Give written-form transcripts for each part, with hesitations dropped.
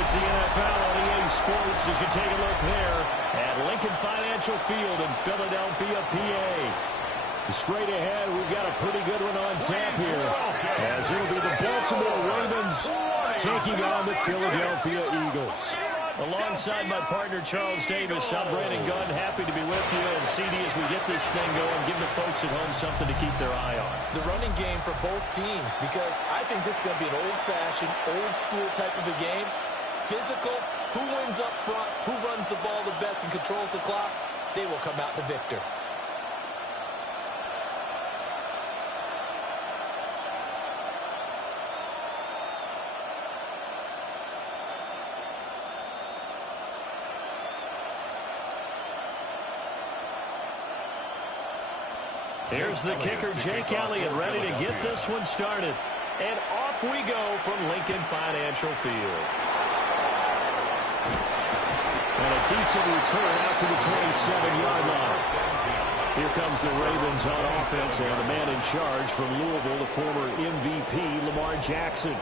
It's the NFL on EA Sports as you take a look there at Lincoln Financial Field in Philadelphia, PA. Straight ahead, we've got a pretty good one on tap here, as it'll be the Baltimore Ravens taking on the Philadelphia Eagles. Alongside my partner, Charles Davis, I'm Brandon Gunn. Happy to be with you. And CD, as we get this thing going, give the folks at home something to keep their eye on. The running game for both teams, because I think this is going to be an old-fashioned, old-school type of a game. Physical, who wins up front, who runs the ball the best and controls the clock, they will come out the victor. Here's the kicker, Jake Elliott, ready to get this one started. And off we go from Lincoln Financial Field. And a decent return out to the 27-yard line. Here comes the Ravens on offense, and the man in charge from Louisville, the former MVP, Lamar Jackson.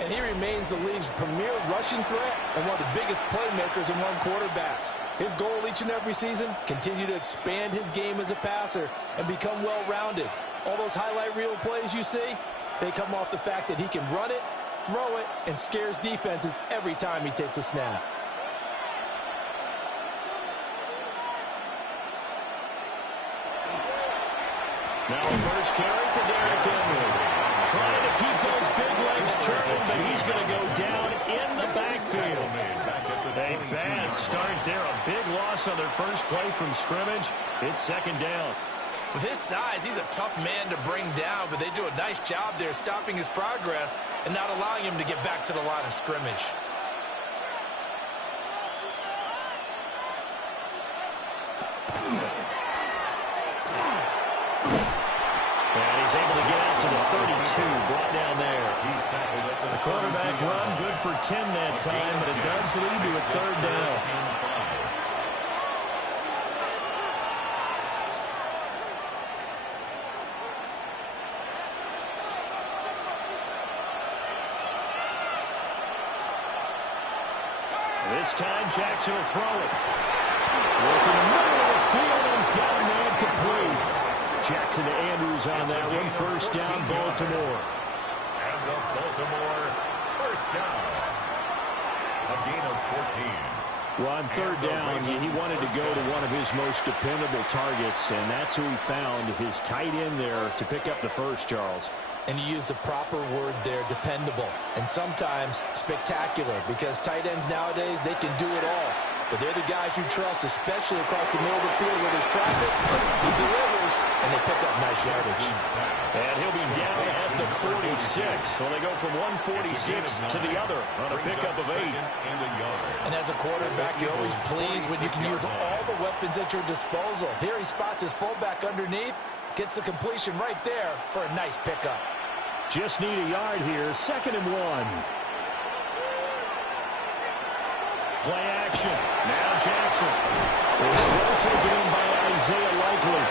And he remains the league's premier rushing threat and one of the biggest playmakers among quarterbacks. His goal each and every season, continue to expand his game as a passer and become well-rounded. All those highlight reel plays you see, they come off the fact that he can run it, throw it, and scares defenses every time he takes a snap. Now a first carry for Derrick Henry. Trying to keep those big legs churning, but he's going to go down in the backfield. A bad start there. A big loss on their first play from scrimmage. It's second down. With his size, he's a tough man to bring down, but they do a nice job there stopping his progress and not allowing him to get back to the line of scrimmage. And he's able to get out to the 32, brought down there. The quarterback run, good for 10 that time, but it does lead to a third down. This time, Jackson will throw it. Working the middle of the field, and he's got a man complete. Jackson to Andrews on that one. First down, Baltimore. And the Baltimore first down. A gain of 14. Well, on third down, he wanted to go to one of his most dependable targets, and that's who he found, his tight end there, to pick up the first, Charles. And you use the proper word there, dependable, and sometimes spectacular, because tight ends nowadays, they can do it all. But they're the guys you trust, especially across the middle of the field where there's traffic. He delivers, and they pick up nice yardage. And he'll be down at the 46. So they go from 146 to the other on a pickup of 8. And as a quarterback, you're always pleased when you can use all the weapons at your disposal. Here he spots his fullback underneath, gets the completion right there for a nice pickup. Just need a yard here, 2nd and 1. Play action. Now Jackson. Is still taken in by Isaiah Likely.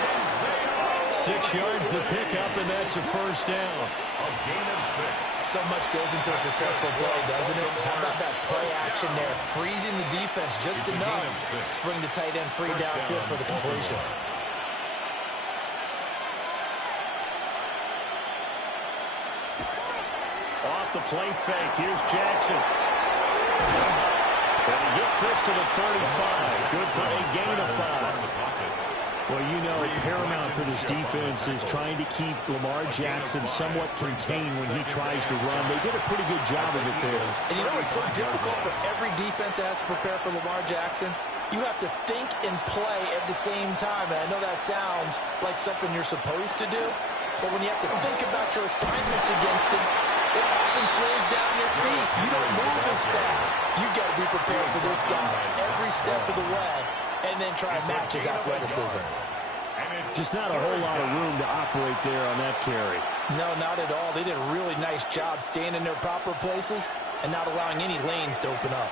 6 yards the pickup, and that's a first down. A gain of 6. So much goes into a successful play, doesn't it? How about that play action there? Freezing the defense just enough. Swing the tight end free downfield for the completion. Off the play fake. Here's Jackson. And he gets this to the 35. Good for a gain of 5. Well, you know, paramount for this defense is trying to keep Lamar Jackson somewhat contained when he tries to run. They did a pretty good job of it there. And you know it's so difficult for every defense that has to prepare for Lamar Jackson? You have to think and play at the same time. And I know that sounds like something you're supposed to do. But when you have to think about your assignments against him, it often slows down your feet. You don't move as fast. You got to be prepared for this guy every step of the way and then try and match his athleticism. Just not a whole lot of room to operate there on that carry. No, not at all. They did a really nice job staying in their proper places and not allowing any lanes to open up.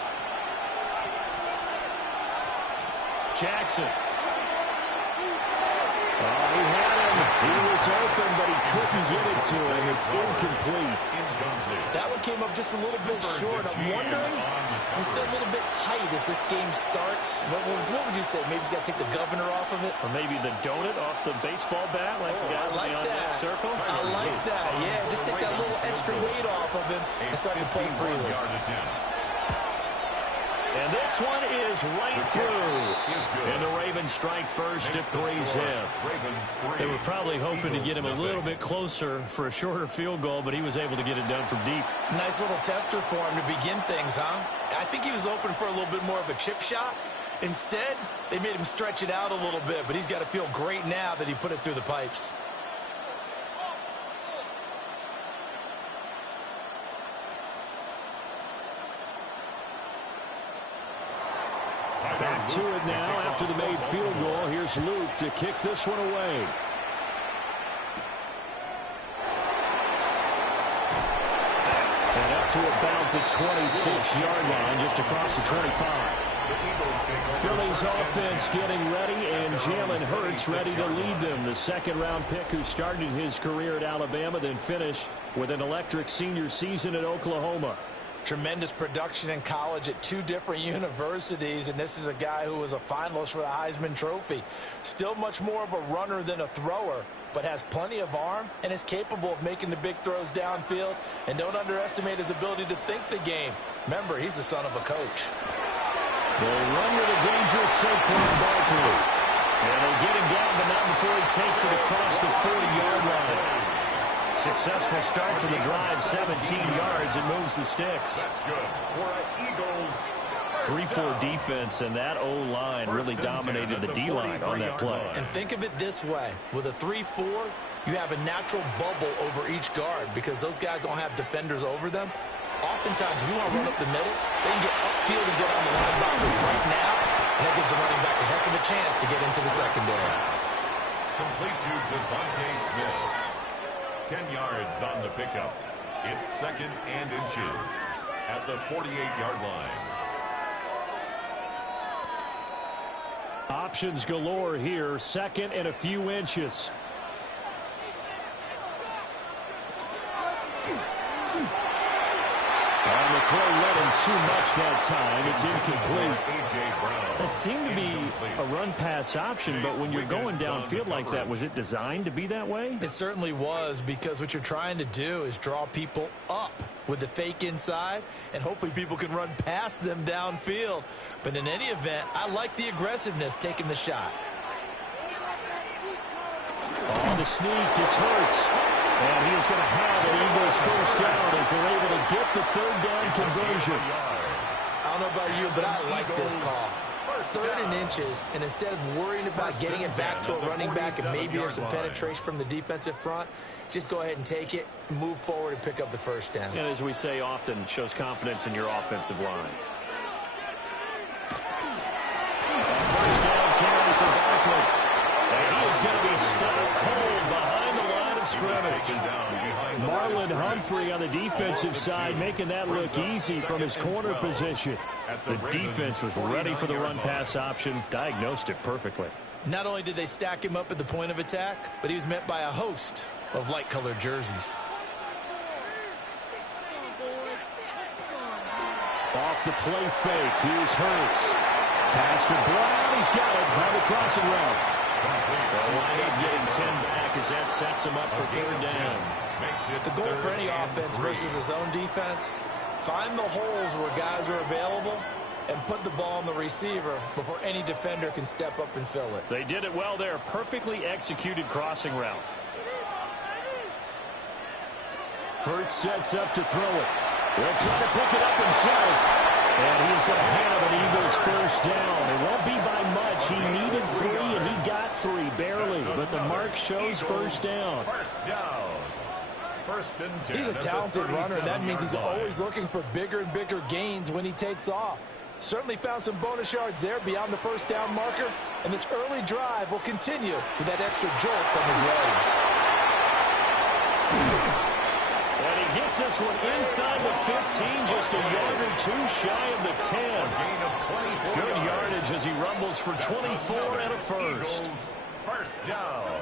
Jackson. Oh, he had him. He was open, but he couldn't get it to him. It's incomplete. That one came up just a little bit short. I'm wondering, is he still a little bit tight as this game starts? What would you say? Maybe he's got to take the governor off of it? Or maybe the donut off the baseball bat, like the guys on the automatic circle? I like that. Yeah, just take that little extra weight off of him and start to play freely. And this one is right through. And the Ravens strike first at 3-zip. They were probably hoping to get him a little bit closer for a shorter field goal, but he was able to get it done from deep. Nice little tester for him to begin things, huh? I think he was open for a little bit more of a chip shot. Instead, they made him stretch it out a little bit, but he's got to feel great now that he put it through the pipes. Back to it now after the made field goal. Here's Luke to kick this one away. And up to about the 26-yard line, just across the 25. Philly's offense getting ready, and Jalen Hurts ready to lead them. The second-round pick who started his career at Alabama, then finished with an electric senior season at Oklahoma. Tremendous production in college at 2 different universities, and this is a guy who was a finalist for the Heisman Trophy. Still much more of a runner than a thrower, but has plenty of arm and is capable of making the big throws downfield. And don't underestimate his ability to think the game. Remember, he's the son of a coach. They run with a dangerous Saquon Barkley. And they get him down, but not before he takes it across the 40-yard line. Successful start to the drive, 17 yards, and moves the sticks. That's good for an Eagles. 3-4 defense, and that O-line really dominated the D-line on that play. And think of it this way. With a 3-4, you have a natural bubble over each guard because those guys don't have defenders over them. Oftentimes, we want to run up the middle. They can get upfield and get on the linebackers right now, and that gives the running back a heck of a chance to get into the secondary. Complete to Devontae Smith. 10 yards on the pickup. It's 2nd and inches at the 48-yard line. Options galore here. 2nd and a few inches. On the throw, led him too much that time. It's incomplete. That seemed to be a run-pass option, but when you're going downfield like that, was it designed to be that way? It certainly was, because what you're trying to do is draw people up with the fake inside, and hopefully people can run past them downfield. But in any event, I like the aggressiveness taking the shot. On the sneak, it's Hurts. And he is going to have an Eagles first down as they're able to get the 3rd down conversion. I don't know about you, but I like this call. 3rd and inches, and instead of worrying about getting it back to a running back and maybe there's some penetration from the defensive front, just go ahead and take it, move forward, and pick up the first down. And as we say often, shows confidence in your offensive line. First down carry for Barkley. And he is going to be stuck cold behind the line of scrimmage. Marlon Humphrey on the defensive side making that look easy from his corner position. The defense was ready for the run-pass option, diagnosed it perfectly. Not only did they stack him up at the point of attack, but he was met by a host of light-colored jerseys. Off the play fake, here's Hurts. Pass to Brown, he's got it by the crossing route. They'll wind up getting 10 back as that sets him up for 3rd down. The goal for any offense versus his own defense, find the holes where guys are available and put the ball on the receiver before any defender can step up and fill it. They did it well there. Perfectly executed crossing route. Hurts sets up to throw it. He'll try to pick it up himself. And he's going to have an Eagles first down. It won't be by much. He needed 3, and he got 3, barely. But the mark shows first down. First down. 1st and 10. He's a talented runner, and that means he's always looking for bigger and bigger gains when he takes off. Certainly found some bonus yards there beyond the first down marker, and this early drive will continue with that extra jolt from his legs. And he gets this one inside the 15, just a yard or 2 shy of the 10. Good yardage as he rumbles for 24 and a first. First down.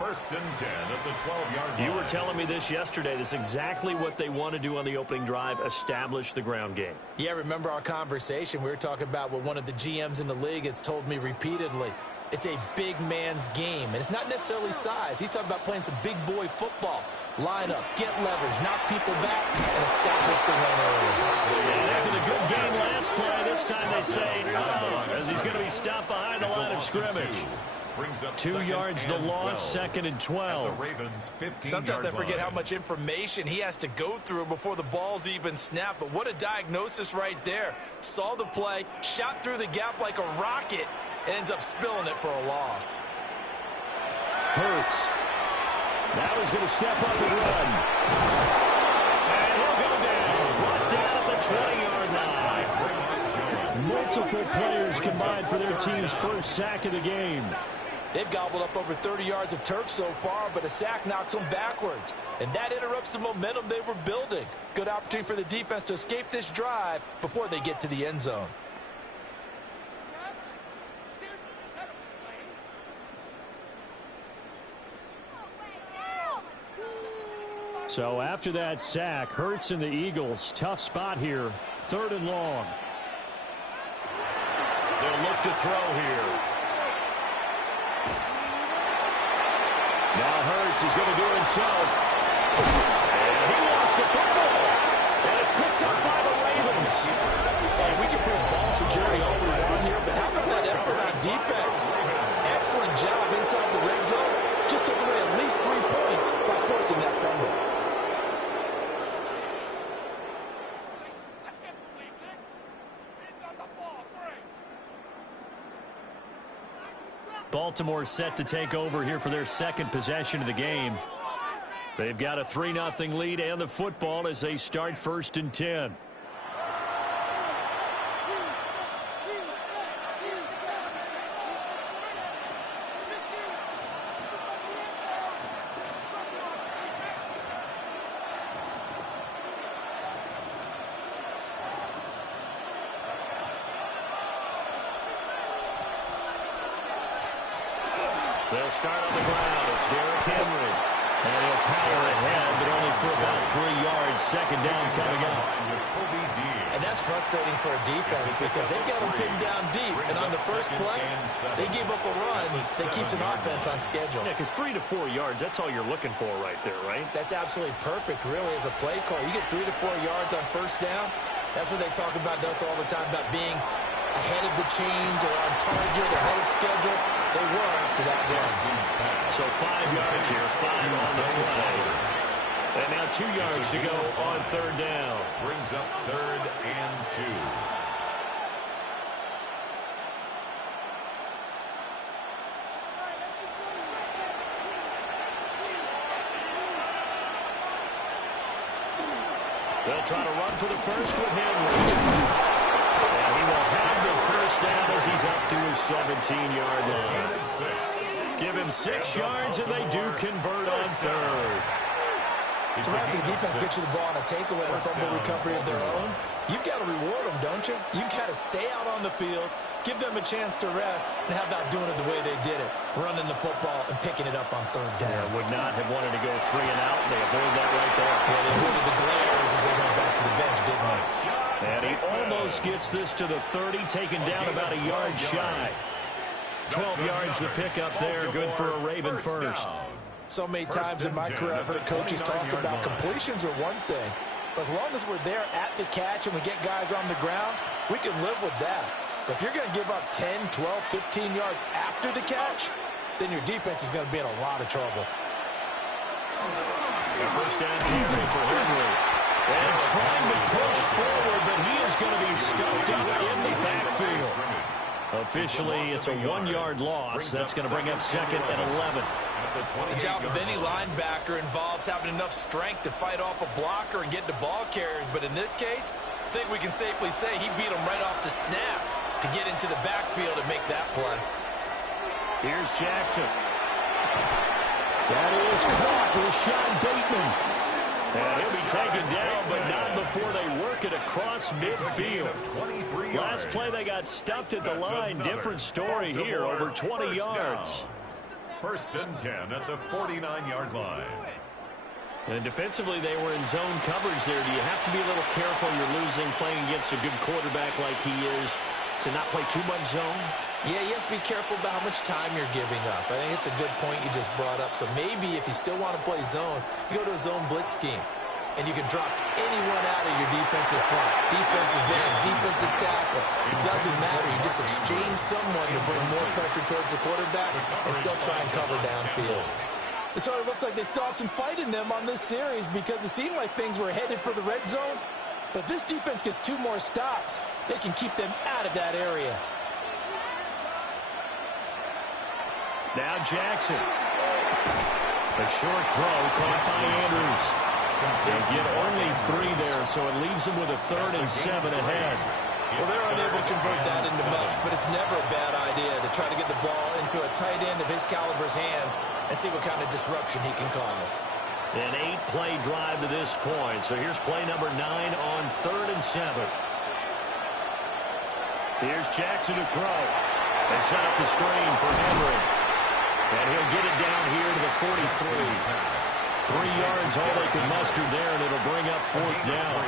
First and 10 at the 12-yard line. You were telling me this yesterday. This is exactly what they want to do on the opening drive, establish the ground game. Yeah, remember our conversation? We were talking about what one of the GMs in the league has told me repeatedly. It's a big man's game, and it's not necessarily size. He's talking about playing some big boy football. Line up, get leverage, knock people back, and establish the run early. And after the good game last play, this time they say, as he's going to be stopped behind the line of scrimmage. 2 yards the loss, 2nd and 12. Sometimes I forget how much information he has to go through before the ball's even snapped. But what a diagnosis right there. Saw the play, shot through the gap like a rocket, and ends up spilling it for a loss. Hurts. Now he's going to step up and run. And he'll go down. Brought down at the 20-yard line. Multiple players combined for their team's first sack of the game. They've gobbled up over 30 yards of turf so far, but a sack knocks them backwards. And that interrupts the momentum they were building. Good opportunity for the defense to escape this drive before they get to the end zone. So after that sack, Hurts and the Eagles, tough spot here, 3rd and long. They'll look to throw here. Now Hurts is going to do it himself. And he lost the football. And it's picked up by the Ravens. And we can push ball security all we want here, but how about that effort on defense? Excellent job inside the red zone. Just took away at least 3 points by forcing that fumble. Baltimore set to take over here for their second possession of the game. They've got a 3-0 lead and the football as they start 1st and 10. They'll start on the ground. It's Derrick Henry. And he'll power ahead, but only for about 3 yards. 2nd down coming up. And that's frustrating for a defense because they've got them pinned down deep. And on the first play, they gave up a run that keeps an offense on schedule. Yeah, because 3 to 4 yards, that's all you're looking for right there, right? That's absolutely perfect, really, as a play call. You get 3 to 4 yards on 1st down. That's what they talk about us all the time, about being ahead of the chains or on target, ahead of schedule. They were after that run. So 5 yards here, 5 on the play. And now 2 yards to go on 3rd down. Brings up 3rd and 2. They'll try to run for the first with Henry. And he will have the first down as he's up to his 17-yard line. Give him 6 yards, and they do convert on 3rd. So after the defense gets you the ball on a takeaway and a fumble recovery of their own, you've got to reward them, don't you? You've got to stay out on the field, give them a chance to rest, and how about doing it the way they did it, running the football and picking it up on 3rd down. Yeah, would not have wanted to go 3 and out. They avoided that right there. Yeah, they avoided the glares as they went back to the bench, didn't they? And he almost gets this to the 30, taken down about a yard shy. 12 yards to pick up there, good for a Raven first. So many times in my career I've heard coaches talk about completions are one thing, but as long as we're there at the catch and we get guys on the ground, we can live with that. But if you're going to give up 10, 12, 15 yards after the catch, then your defense is going to be in a lot of trouble. First down here for Henry. And trying to push forward, but he is going to be stuffed up in the backfield. Officially, it's a 1-yard loss. That's going to bring up 2nd and 11. The job of any linebacker involves having enough strength to fight off a blocker and get to ball carriers. But in this case, I think we can safely say he beat him right off the snap to get into the backfield and make that play. Here's Jackson. That is caught with Sean Bateman. And he'll be taken down, but not before they work it across midfield. Last play they got stuffed at the line. Different story here, over 20 yards. First and 10 at the 49-yard line. And defensively, they were in zone coverage there. Do you have to be a little careful? You're losing playing against a good quarterback like he is to not play too much zone? Yeah, you have to be careful about how much time you're giving up. I think it's a good point you just brought up. So maybe if you still want to play zone, you go to a zone blitz scheme. And you can drop anyone out of your defensive front. Defensive end, defensive tackle. It doesn't matter. You just exchange someone to bring more pressure towards the quarterback and still try and cover downfield. So it looks like they still have some fight in them on this series because it seemed like things were headed for the red zone. But if this defense gets 2 more stops, they can keep them out of that area. Now Jackson. A short throw caught by Andrews. They get only 3 there, so it leaves them with a 3rd and 7 ahead. Well, they're unable to convert that into much, but it's never a bad idea to try to get the ball into a tight end of his caliber's hands and see what kind of disruption he can cause. An 8-play drive to this point. So here's play number 9 on 3rd and 7. Here's Jackson to throw. They set up the screen for Henry. And he'll get it down here to the 43. 3 yards, all they can muster there, and it'll bring up 4th down.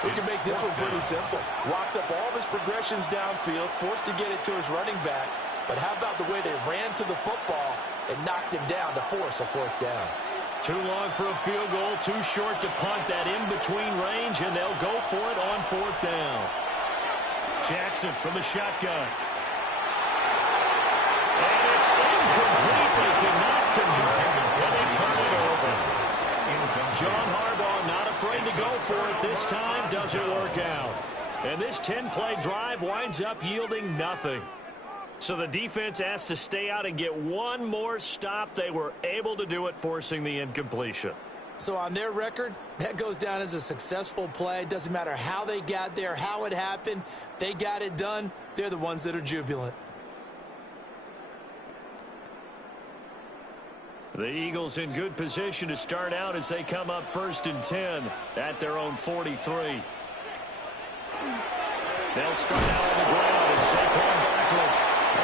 We can make this one pretty simple. Locked up all of his progressions downfield, forced to get it to his running back. But how about the way they ran to the football and knocked him down to force a 4th down? Too long for a field goal, too short to punt that in-between range, and they'll go for it on 4th down. Jackson from the shotgun. And it's incomplete. They cannot convert, and they turn it over. John Harbaugh not afraid to go for it this time. Doesn't work out. And this 10-play drive winds up yielding nothing. So the defense has to stay out and get 1 more stop. They were able to do it, forcing the incompletion. So on their record, that goes down as a successful play. Doesn't matter how they got there, how it happened. They got it done. They're the ones that are jubilant. The Eagles in good position to start out as they come up 1st and 10 at their own 43. They'll start out on the ground, and Saquon Barkley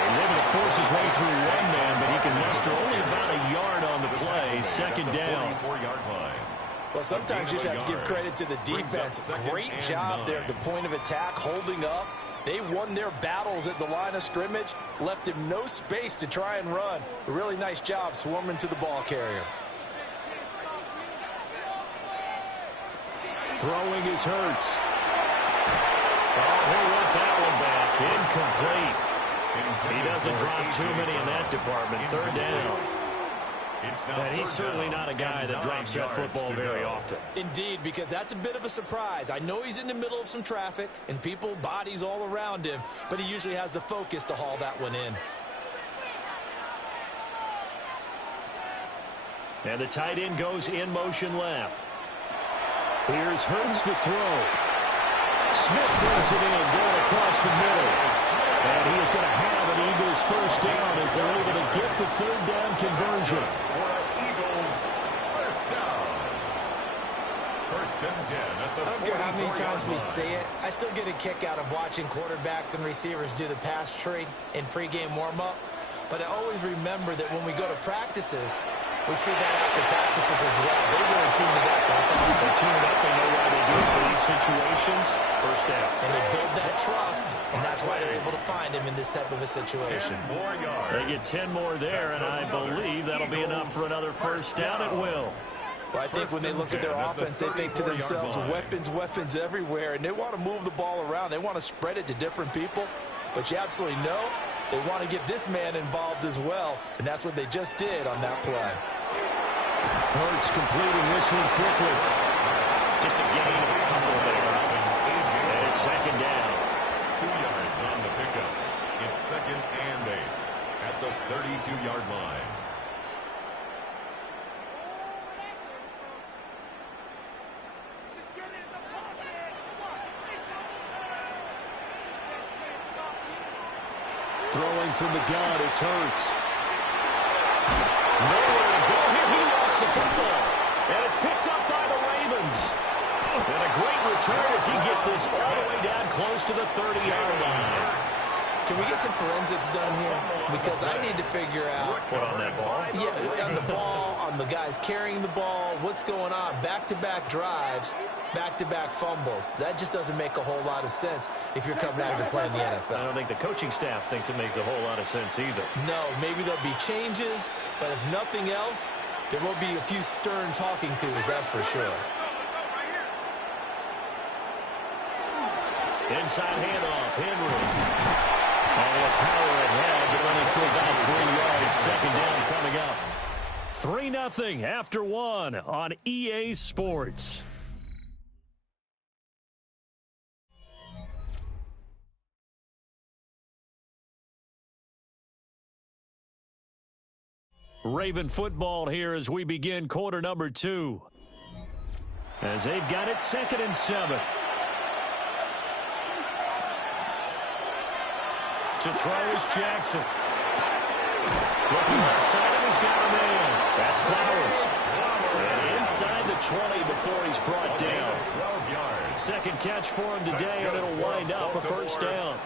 is able to force his way through 1 man, but he can muster only about a yard on the play. 2nd down. Well, sometimes you just have to give credit to the defense. Great job there at the point of attack, holding up. They won their battles at the line of scrimmage, left him no space to try and run. A really nice job swarming to the ball carrier. Throwing is Hurts. Oh, he'll want that one back. Incomplete. He doesn't drop too many in that department. 3rd down. And he's certainly not a guy that drops that football very often. Indeed, because that's a bit of a surprise. I know he's in the middle of some traffic and people, bodies all around him, but he usually has the focus to haul that one in. And the tight end goes in motion left. Here's Hurts to throw. Smith brings it in, going across the middle. And he is going to have an Eagles 1st down as they're able to get the 3rd down conversion. I don't care how many times we say it, I still get a kick out of watching quarterbacks and receivers do the pass tree in pregame warm-up. But I always remember that when we go to practices, we see that after practices as well. They really tune it up. They tune it up. They know why they do it for these situations. 1st down. And they build that trust, and that's why they're able to find him in this type of a situation. They get 10 more there, and I believe that'll be enough for another 1st down at will. Well, I think when they look at their offense, they think to themselves, weapons, weapons everywhere, and they want to move the ball around. They want to spread it to different people, but you absolutely know they want to get this man involved as well, and that's what they just did on that play. Hurts completing this one quickly. Just a gain of a couple there. And it's 2nd down. 2 yards on the pickup. It's 2nd and 8 at the 32-yard line. Throwing from the gun, it's Hurts. Nowhere to go here. He lost the football. And it's picked up by the Ravens. And a great return as he gets this all the way down close to the 30-yard line. Can we get some forensics done here? Because I need to figure out. What, on that ball? Yeah, on the ball, on the guys carrying the ball, what's going on? Back-to-back drives, back-to-back fumbles. That just doesn't make a whole lot of sense if you're coming out here to play in the NFL. I don't think the coaching staff thinks it makes a whole lot of sense either. No, maybe there'll be changes, but if nothing else, there will be a few stern talking tos, that's for sure. Inside handoff, Henry. And he'll power ahead, but running for about 3 yards. Second down coming up. 3-0 after 1 on EA Sports. Raven football here as we begin quarter number 2. As they've got it 2nd and 7. To throw is Jackson. Looking left side, and he's got a man. That's Flowers. And inside the 20 before he's brought down. 12 yards. Second catch for him today, and it'll wind up a first down.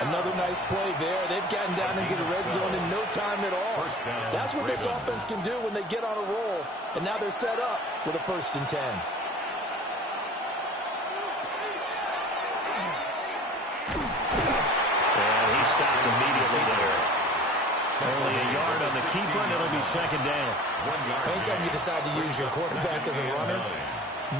Another nice play there. They've gotten down into the red zone in no time at all. That's what this offense can do when they get on a roll. And now they're set up with a 1st and 10. Stopped immediately there. Only a yard on the keeper, and it'll be 2nd down. Anytime you decide to use your quarterback as a runner,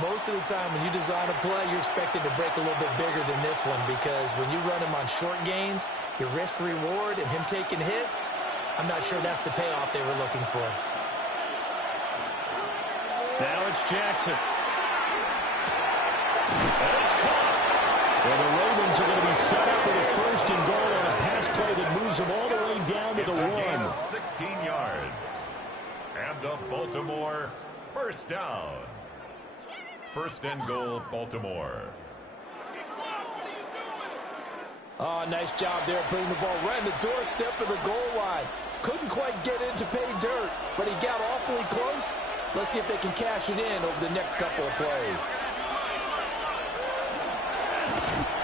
most of the time when you design a play, you're expected to break a little bit bigger than this one, because when you run him on short gains, your risk-reward and him taking hits, I'm not sure that's the payoff they were looking for. Now it's Jackson. And it's caught. Well, the Ravens are going to be set up with a 1st and goal on a pass play that moves them all the way down to the 1. 16 yards. And the Baltimore 1st down. 1st and goal, Baltimore. Oh, nice job there putting the ball right in the doorstep of the goal line. Couldn't quite get in to pay dirt, but he got awfully close. Let's see if they can cash it in over the next couple of plays.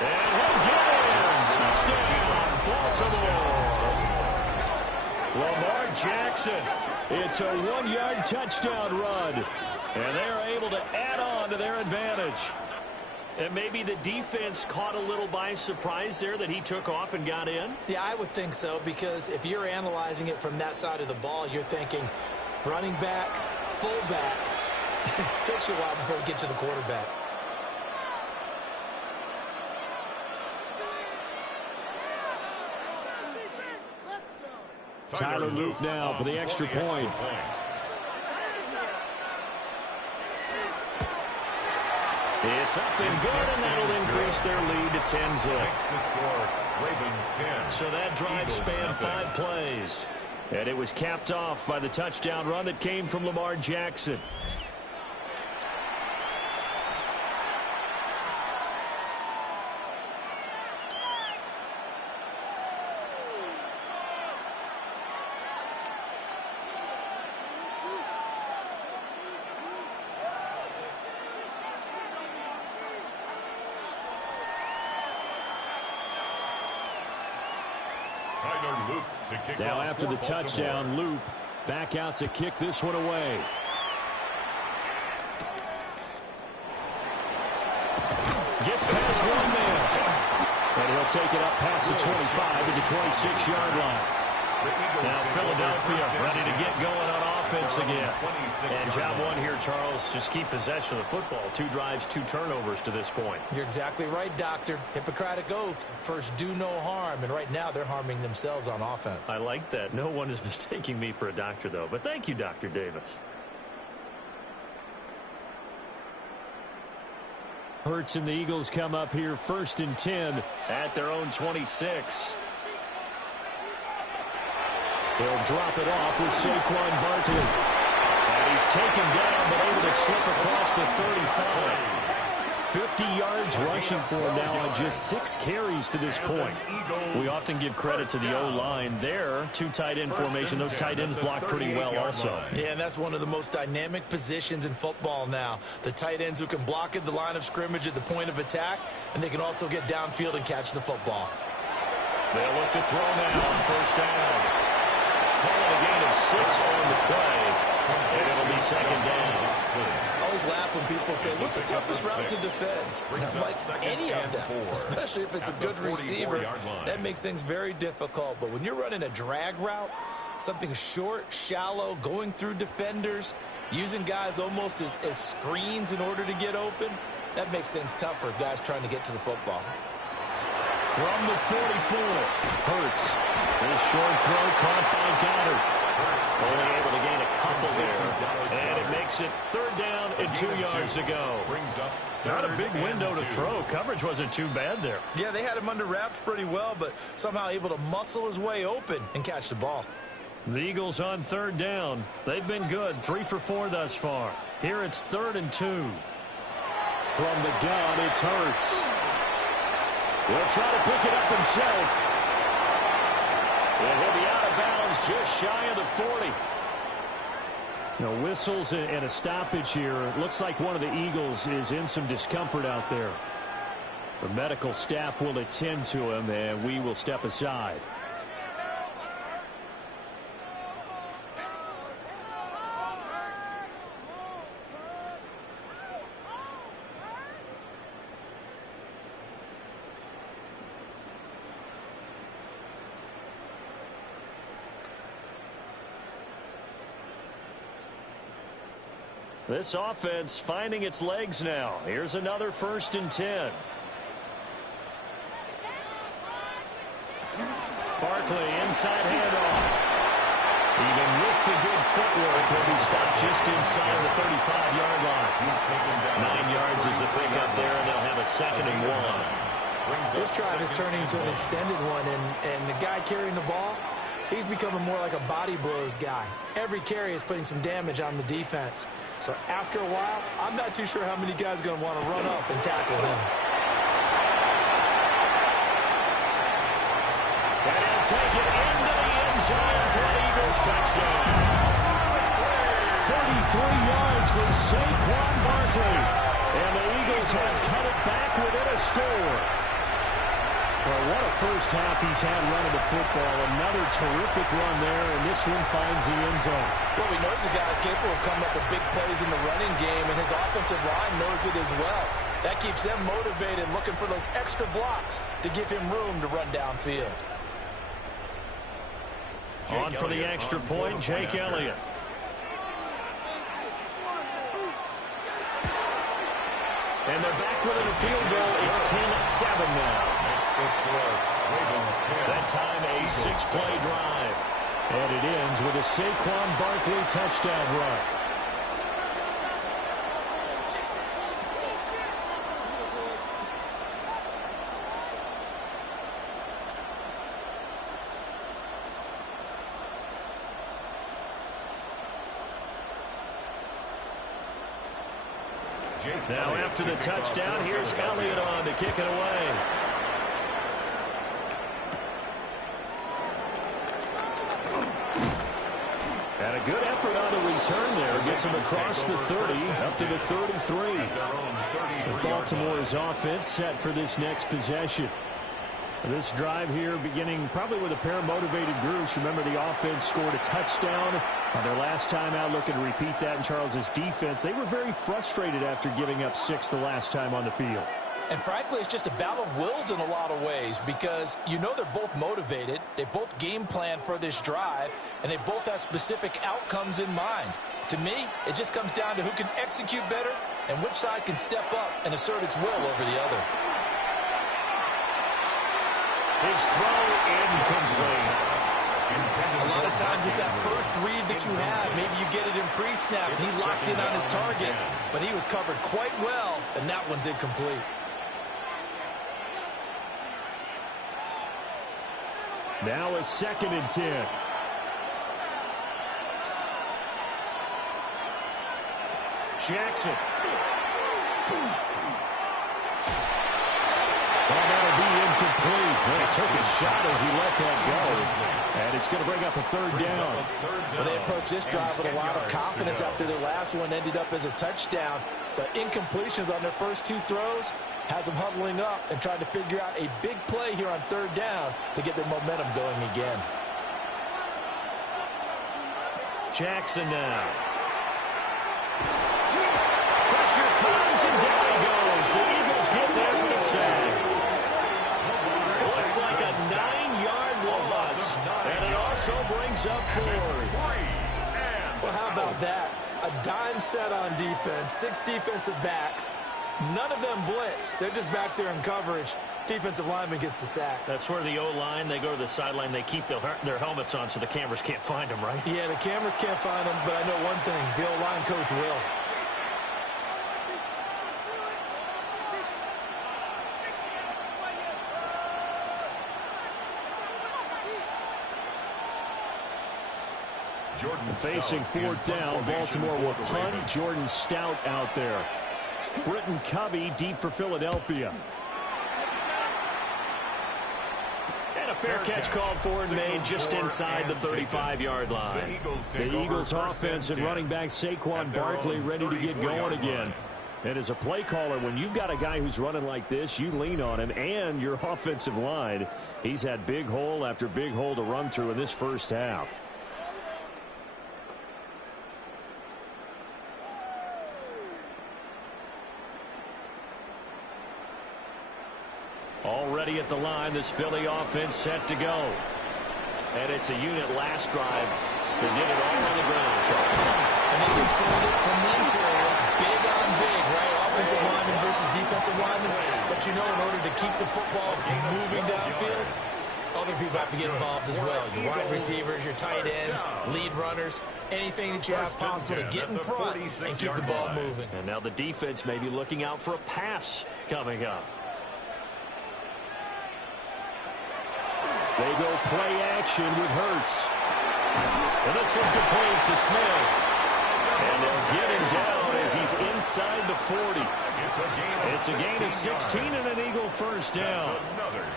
And he'll get in. Touchdown, Baltimore. Lamar Jackson. It's a 1-yard touchdown run. And they're able to add on to their advantage. And maybe the defense caught a little by surprise there that he took off and got in? Yeah, I would think so, because if you're analyzing it from that side of the ball, you're thinking running back, fullback. It takes you a while before you get to the quarterback. Tyler Loop now for the extra point. It's up and good, and that'll increase their lead to 10-zip. Ravens 10. So that drive spanned 5 plays. And it was capped off by the touchdown run that came from Lamar Jackson. Now after the touchdown, Loop back out to kick this one away. Gets past one man. And he'll take it up past the 25 to the 26-yard line. Now Philadelphia ready to get going on offense again. And job one here, Charles, just keep possession of the football. 2 drives, 2 turnovers to this point. You're exactly right, Doctor. Hippocratic oath. First, do no harm. And right now, they're harming themselves on offense. I like that. No one is mistaking me for a doctor, though. But thank you, Dr. Davis. Hurts and the Eagles come up here 1st and 10 at their own 26. He'll drop it off with Saquon Barkley. And he's taken down, but able to slip across the 35. 50 yards rushing for him now on just 6 carries to this point. We often give credit to the O-line there. 2 tight end formation. Those tight ends block pretty well also. Yeah, and that's one of the most dynamic positions in football now. The tight ends who can block at the line of scrimmage at the point of attack, and they can also get downfield and catch the football. They'll look to throw now on first down. Calling a gain of 6 on the play, and it'll be second down. I always laugh when people say, what's the toughest route to defend? Not like any of them, especially if it's a good receiver. That makes things very difficult. But when you're running a drag route, something short, shallow, going through defenders, using guys almost as screens in order to get open, that makes things tough for guys trying to get to the football. From the 44, Hurts. His short throw caught by Goddard. Only able to gain a couple there. And it makes it 3rd down and 2 yards to go. Not a big window to throw. Coverage wasn't too bad there. Yeah, they had him under wraps pretty well, but somehow able to muscle his way open and catch the ball. The Eagles on 3rd down. They've been good. 3 for 4 thus far. Here it's 3rd and 2. From the gun, it's Hurts. He'll try to pick it up himself. And he'll be out of bounds just shy of the 40. Whistles and a stoppage here. It looks like one of the Eagles is in some discomfort out there. The medical staff will attend to him, and we will step aside. This offense finding its legs now. Here's another 1st and 10. Barkley inside handoff. Even with the good footwork, he'll be stopped just inside the 35-yard line. 9 yards is the pickup there, and they'll have a 2nd and 1. This drive is turning into an extended one, and the guy carrying the ball, he's becoming more like a body blows guy. Every carry is putting some damage on the defense. So after a while, I'm not too sure how many guys are going to want to run up and tackle him. And he'll take it into the end zone for an Eagles touchdown. 33 yards for Saquon Barkley. And the Eagles have cut it back within a score. Well, what a first half he's had running the football. Another terrific run there, and this one finds the end zone. Well, we know the guy's capable of coming up with big plays in the running game, and his offensive line knows it as well. That keeps them motivated, looking for those extra blocks to give him room to run downfield. On for the extra point, Jake Elliott. And they're back within a field goal. It's 10-7 now. That time a 6-play drive. And it ends with a Saquon Barkley touchdown run. Now after the touchdown, here's Elliott on to kick it away. And a good effort on the return there. Gets him across the 30, up to the 33. And Baltimore's offense set for this next possession. This drive here beginning probably with a pair of motivated groups. Remember, the offense scored a touchdown on their last time out. Looking to repeat that in Charles's defense. They were very frustrated after giving up 6 the last time on the field. And frankly, it's just a battle of wills in a lot of ways, because you know they're both motivated. They both game plan for this drive, and they both have specific outcomes in mind. To me, it just comes down to who can execute better and which side can step up and assert its will over the other. His throw incomplete. A lot of times it's that first read that you have. Maybe you get it in pre-snap. He locked in on his target, but he was covered quite well, and that one's incomplete. Now a 2nd and 10. Jackson. Well, that'll be incomplete. Well, he took a shot as he let that go. And it's going to bring up a 3rd down. Well, they approached this drive with a lot of confidence after their last one ended up as a touchdown. But incompletions on their first 2 throws, has them huddling up and trying to figure out a big play here on third down to get their momentum going again. Jackson now. Pressure comes and down he goes. The Eagles get there for the sack. Looks like a 9-yard loss. And it also brings up fourth. Well, how about that? A dime set on defense, 6 defensive backs. None of them blitz. They're just back there in coverage. Defensive lineman gets the sack. That's where the O-line, they go to the sideline, they keep their helmets on so the cameras can't find them, right? Yeah, the cameras can't find them, but I know one thing. The O-line coach will. Facing fourth down, Baltimore will punt. Jordan Stout out there. Britton Covey deep for Philadelphia. And a fair catch called for and made just inside the 35-yard line. The Eagles offense and running back Saquon Barkley ready to get going again. And as a play caller, when you've got a guy who's running like this, you lean on him and your offensive line. He's had big hole after big hole to run through in this first half. Already at the line, this Philly offense set to go. And it's a unit last drive that did it all on the ground, Charles. And they controlled it from the interior. Big on big, right? Offensive lineman versus defensive lineman. But you know, in order to keep the football moving downfield, other people have to get involved as well. Your wide receivers, your tight ends, lead runners, anything that you have possible to get in front and keep the ball moving. And now the defense may be looking out for a pass coming up. They go play action with Hurts. And this one complete to Smith. And they'll get him down as he's inside the 40. It's a gain of 16 and an Eagle first down.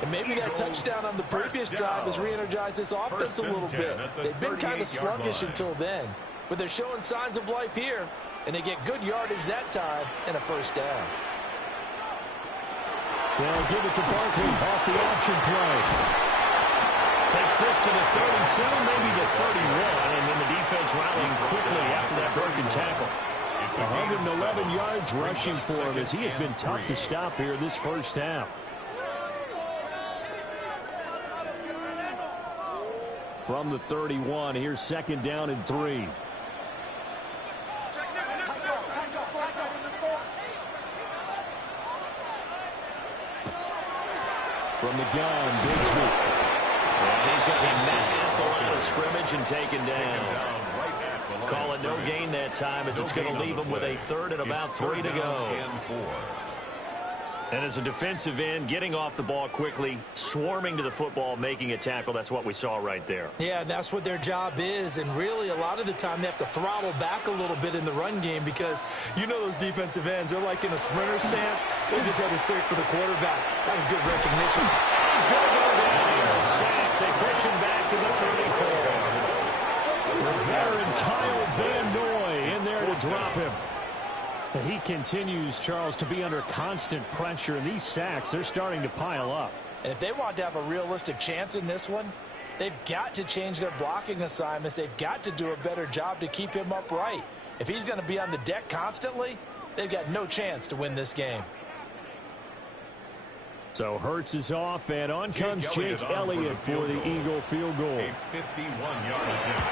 And maybe that touchdown on the previous drive has re-energized this offense a little bit. They've been kind of sluggish until then. But they're showing signs of life here. And they get good yardage that time and a first down. They'll give it to Barkley off the option play. Takes this to the 32, maybe the 31, and then the defense rallying quickly after that broken tackle. 111 yards rushing for him as he has been tough to stop here this first half. From the 31, here's second down and 3. From the gun, Bigsby. And he's going to be met at the line of scrimmage and taken down. Call it no gain that time as it's going to leave him with a third and about 3 to go. And as a defensive end, getting off the ball quickly, swarming to the football, making a tackle, that's what we saw right there. Yeah, that's what their job is. And really, a lot of the time, they have to throttle back a little bit in the run game because you know those defensive ends, they're like in a sprinter stance. They just headed straight for the quarterback. That was good recognition. He's going to go down here. Sack. They push him back to the 34. Rivera and Kyle Van Noy in there to drop him. He continues, Charles, to be under constant pressure, and these sacks, they're starting to pile up. And if they want to have a realistic chance in this one, they've got to change their blocking assignments. They've got to do a better job to keep him upright. If he's going to be on the deck constantly, they've got no chance to win this game. So Hurts is off, and on comes Jake Elliott for the Eagle field goal. A 51-yard attempt.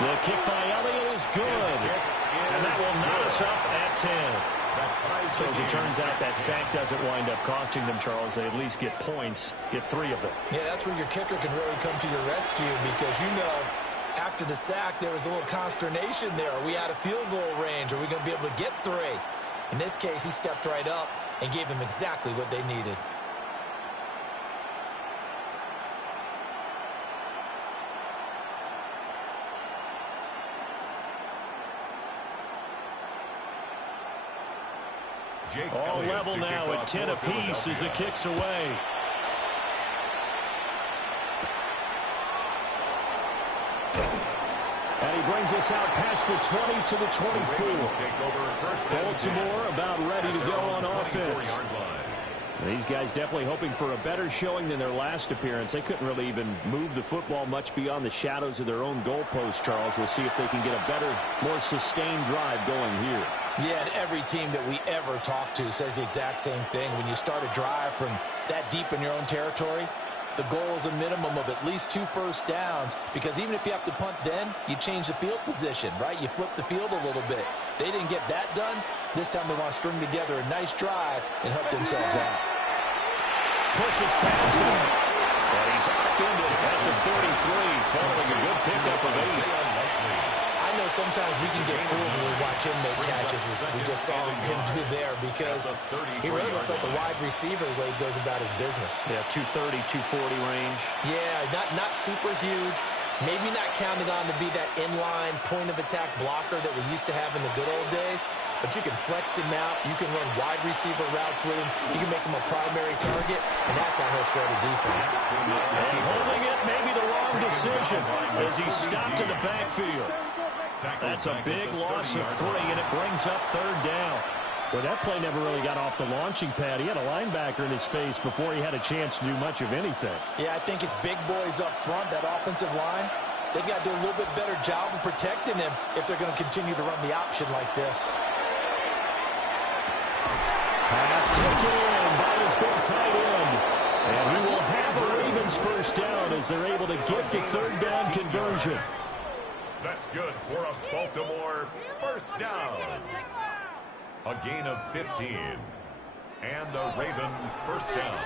The kick by Elliott is good. And that will knot us up at 10. So as it turns out, that sack doesn't wind up costing them, Charles. They at least get points, get 3 of them. Yeah, that's where your kicker can really come to your rescue because, you know, after the sack, there was a little consternation there. Are we out of field goal range? Are we going to be able to get 3? In this case, he stepped right up and gave them exactly what they needed. All level now at 10 apiece as the kick's away. And he brings us out past the 20 to the 24. Baltimore about ready to go on offense. offense. These guys definitely hoping for a better showing than their last appearance. They couldn't really even move the football much beyond the shadows of their own goalpost, Charles. We'll see if they can get a better, more sustained drive going here. Yeah, and every team that we ever talk to says the exact same thing. When you start a drive from that deep in your own territory, the goal is a minimum of at least 2 first downs, because even if you have to punt then, you change the field position, right? You flip the field a little bit. They didn't get that done. This time they want to string together a nice drive and help themselves out. Pushes past him. And he's upended at the 33, following a good pickup of 8. I know sometimes we can get fooled when we watch him make catches, as we just saw him do there, because he really looks like a wide receiver the way he goes about his business. Yeah, 230, 240 range. Yeah, not super huge. Maybe not counted on to be that inline point-of-attack blocker that we used to have in the good old days, but you can flex him out. You can run wide receiver routes with him. You can make him a primary target, and that's how he'll shred a defense. And holding it, maybe the wrong decision as he stopped in the backfield. That's a big loss of 3, and it brings up 3rd down. Well, that play never really got off the launching pad. He had a linebacker in his face before he had a chance to do much of anything. Yeah, I think it's big boys up front, that offensive line. They've got to do a little bit better job of protecting him if they're going to continue to run the option like this. Pass taken in by his big tight end. And he will have a Ravens first down as they're able to get the 3rd down conversion. That's good for a Baltimore first down. A gain of 15. And a Raven first down.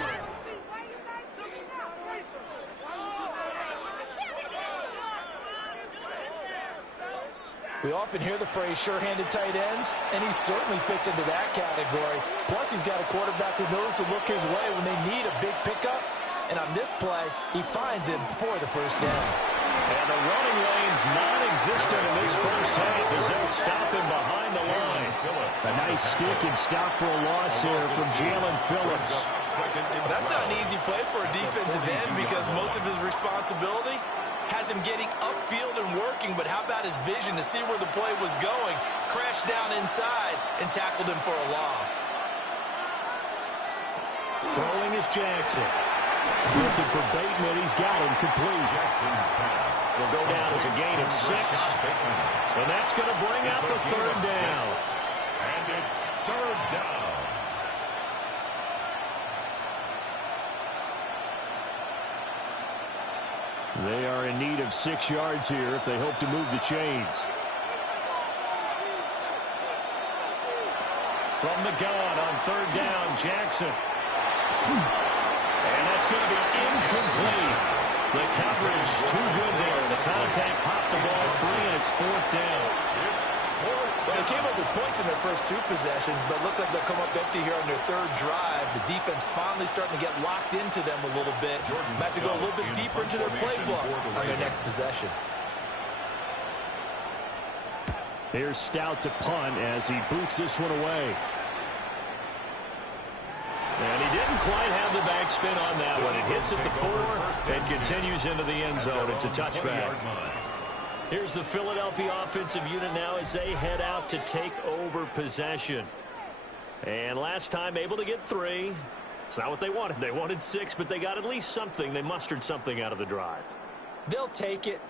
We often hear the phrase sure-handed tight ends, and he certainly fits into that category. Plus, he's got a quarterback who knows to look his way when they need a big pickup. And on this play, he finds him for the first down. And the running lane's non-existent in this first half as they'll stop him behind the line. A nice stick and stop for a loss here from Jalen Phillips. Well, that's not an easy play for a defensive end, because most of his responsibility has him getting upfield and working, but how about his vision to see where the play was going? Crashed down inside and tackled him for a loss. Throwing is Jackson. Looking for Bateman. He's got him complete. Jackson's pass will go down as a gain of 6. And that's going to bring out the 3rd down. And it's 3rd down. They are in need of 6 yards here if they hope to move the chains. From the gun on 3rd down, Jackson. And that's going to be incomplete. The coverage too good there. The contact popped the ball free, and it's 4th down. Well, they came up with points in their first 2 possessions, but it looks like they'll come up empty here on their 3rd drive. The defense finally starting to get locked into them a little bit. Might have to go a little bit deeper into their playbook on their next possession. Here's Stout to punt as he boots this one away. And he didn't quite have the backspin on that one. It hits at the 4 and continues into the end zone. It's a touchback. Here's the Philadelphia offensive unit now as they head out to take over possession. And last time able to get 3. It's not what they wanted. They wanted 6, but they got at least something. They mustered something out of the drive. They'll take it.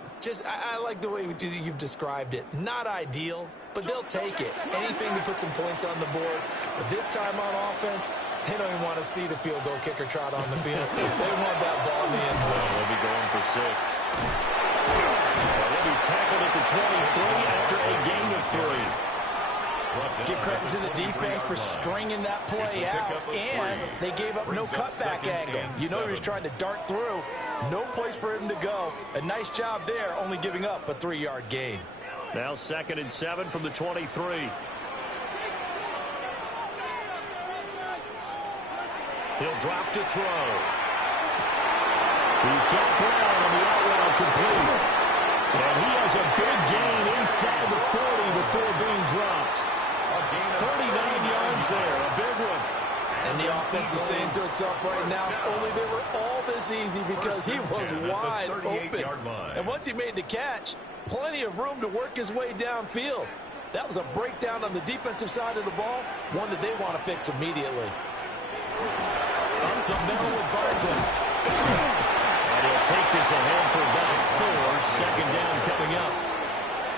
I like the way you've described it. Not ideal, but they'll take it. Anything to put some points on the board. But this time on offense, they don't even want to see the field goal kicker trot on the field. They want that ball in the end zone. They'll be going for 6. They'll be tackled at the 23 after a gain of 3. Give credit to the defense for stringing that play out, and they gave up no cutback angle. You know he was trying to dart through. No place for him to go. A nice job there, only giving up a 3-yard gain. Now 2nd and 7 from the 23. He'll drop to throw. He's got Brown on the out route complete. And he has a big gain inside the 40 before being dropped. 39 yards there, a big one. And the offense is saying to itself right now, only they were all this easy because he was wide open. And once he made the catch, plenty of room to work his way downfield. That was a breakdown on the defensive side of the ball, one that they want to fix immediately. Up the middle with Barkley. And he'll take this ahead for about 4. Second down coming up.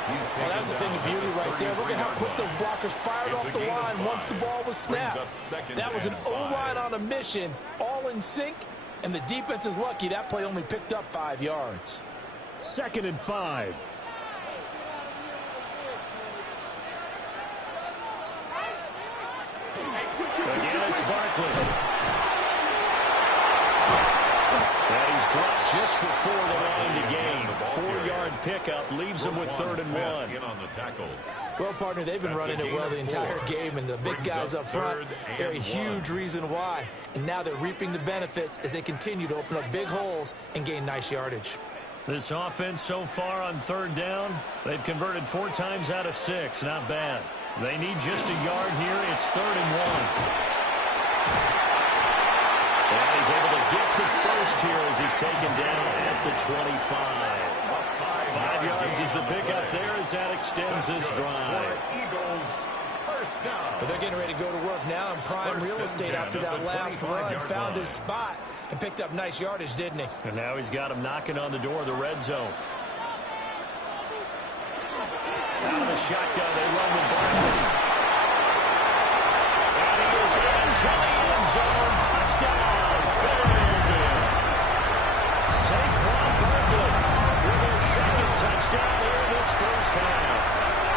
Well, that's a thing of beauty right there. Look at how quick those blockers fired off the line once the ball was snapped. That was an O-line on a mission, all in sync, and the defense is lucky that play only picked up 5 yards. 2nd and 5. Again, it's Barkley. And he's dropped just before the line to gain. 4-yard pickup leaves him with 3rd and 1. Well, partner, they've been running it well the entire game, and the big guys up front, they're a huge reason why. And now they're reaping the benefits as they continue to open up big holes and gain nice yardage. This offense so far on 3rd down, they've converted 4 times out of 6. Not bad. They need just a yard here. It's 3rd and 1. And he's able to get the first here as he's taken down at the 25. 5 yards is the pickup there as that extends this drive. But they're getting ready to go to work now in prime real estate after that last run. Found his spot and picked up nice yardage, didn't he? And now he's got him knocking on the door of the red zone. Out of the shotgun, they run with Barkley. And he is into the end zone. Touchdown, Philadelphia. Saquon Barkley with his 2nd touchdown here in this first half.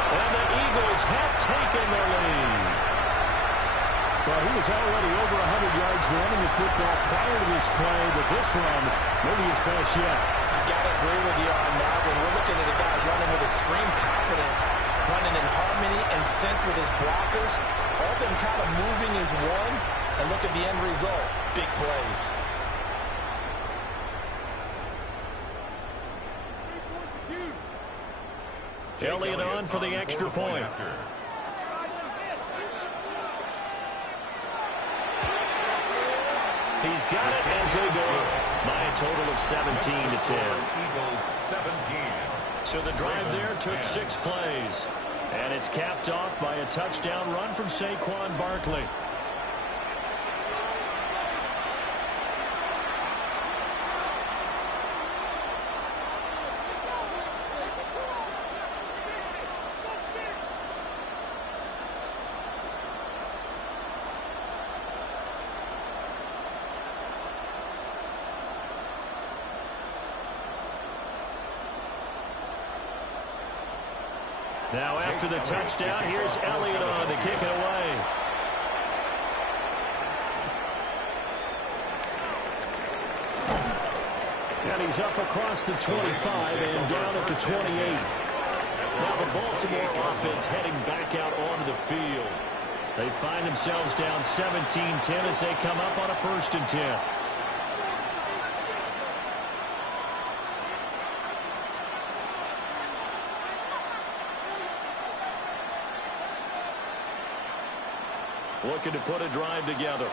And the Eagles have taken the lead. Well, he was already over 100 yards running the football prior to this play, but this one, maybe his best yet. I've got to agree with you on that one. We're looking at a guy running with extreme confidence, running in harmony and sync with his blockers. All of them kind of moving as one, and look at the end result. Big plays. Elliott on for the extra point. He's got it as they go by a total of 17 to 10. So the drive there took 6 plays. And it's capped off by a touchdown run from Saquon Barkley. Now after the touchdown, here's Elliott on to kick it away. And he's up across the 25 and down at the 28. Now the Baltimore offense heading back out onto the field. They find themselves down 17-10 as they come up on a 1st and 10. Looking to put a drive together.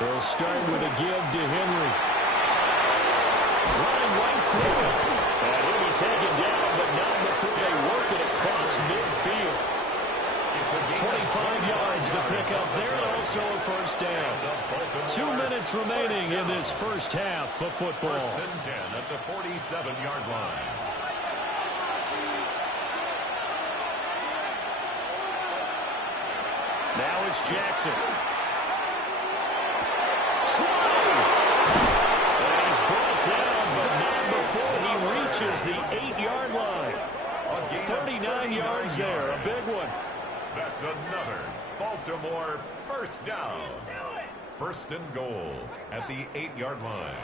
They'll start with a give to Henry. Running right through it. And he'll be taken down, but not before they work it across midfield. 25 yards the pickup there, and also a 1st down. 2 minutes remaining in this first half of football. 1st and 10 at the 47-yard line. Now it's Jackson. And he's brought down, but not before he reaches the 8-yard line. 39 yards there, a big one. That's another Baltimore 1st down. 1st and goal at the 8-yard line.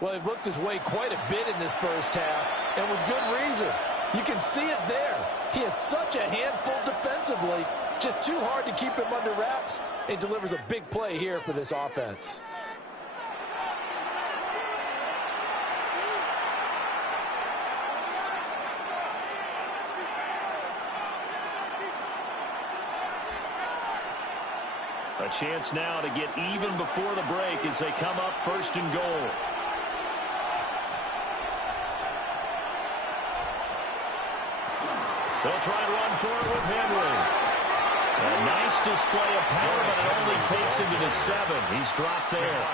Well, they've looked his way quite a bit in this first half, and with good reason. You can see it there. He is such a handful defensively, just too hard to keep him under wraps. He delivers a big play here for this offense. A chance now to get even before the break as they come up 1st and goal. They'll try and run for it with Henry. A nice display of power, but it only takes him to the 7. He's dropped there.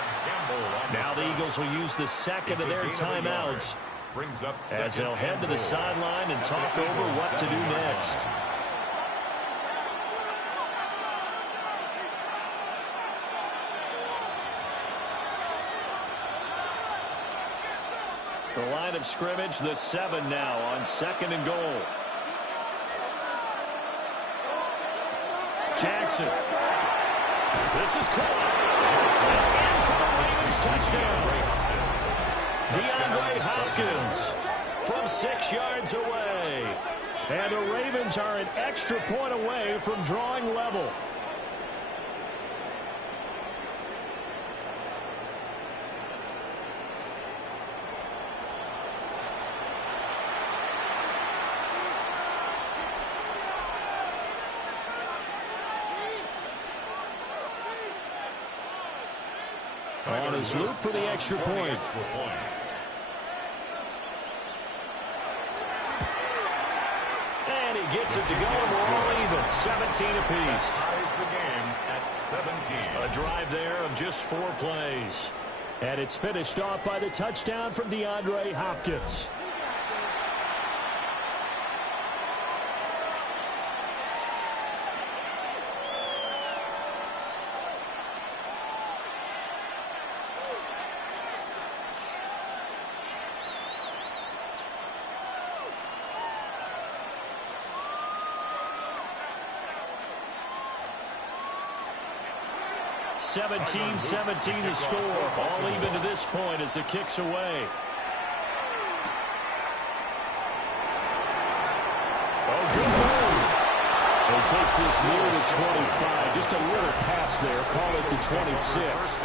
Now the Eagles will use the second of their timeouts as they'll head to the sideline and talk over what to do next. The line of scrimmage, the 7 now on 2nd and goal. Jackson. This is caught. And for the Ravens touchdown. DeAndre Hopkins from 6 yards away. And the Ravens are an extra point away from drawing level. On his loop for the extra point. And he gets it to go, and we're all even. 17 apiece. The game at 17. A drive there of just 4 plays. And it's finished off by the touchdown from DeAndre Hopkins. (17-17) the score. All even to this point as the kick's away. Oh, good move. He takes this near the 25. Just a little pass there. Call it the 26.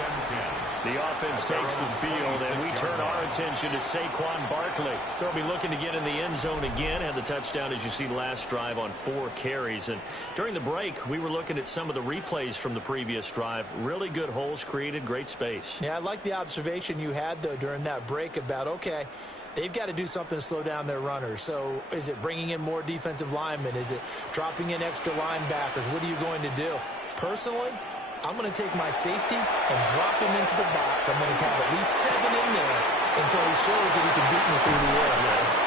The offense takes the field, and we turn our attention to Saquon Barkley. They'll be looking to get in the end zone again. Had the touchdown, as you see, last drive on 4 carries. And during the break, we were looking at some of the replays from the previous drive. Really good holes created, great space. Yeah, I like the observation you had, though, during that break about, okay, they've got to do something to slow down their runners. So is it bringing in more defensive linemen? Is it dropping in extra linebackers? What are you going to do? Personally, I'm going to take my safety and drop him into the box. I'm going to have at least 7 in there until he shows that he can beat me through the air.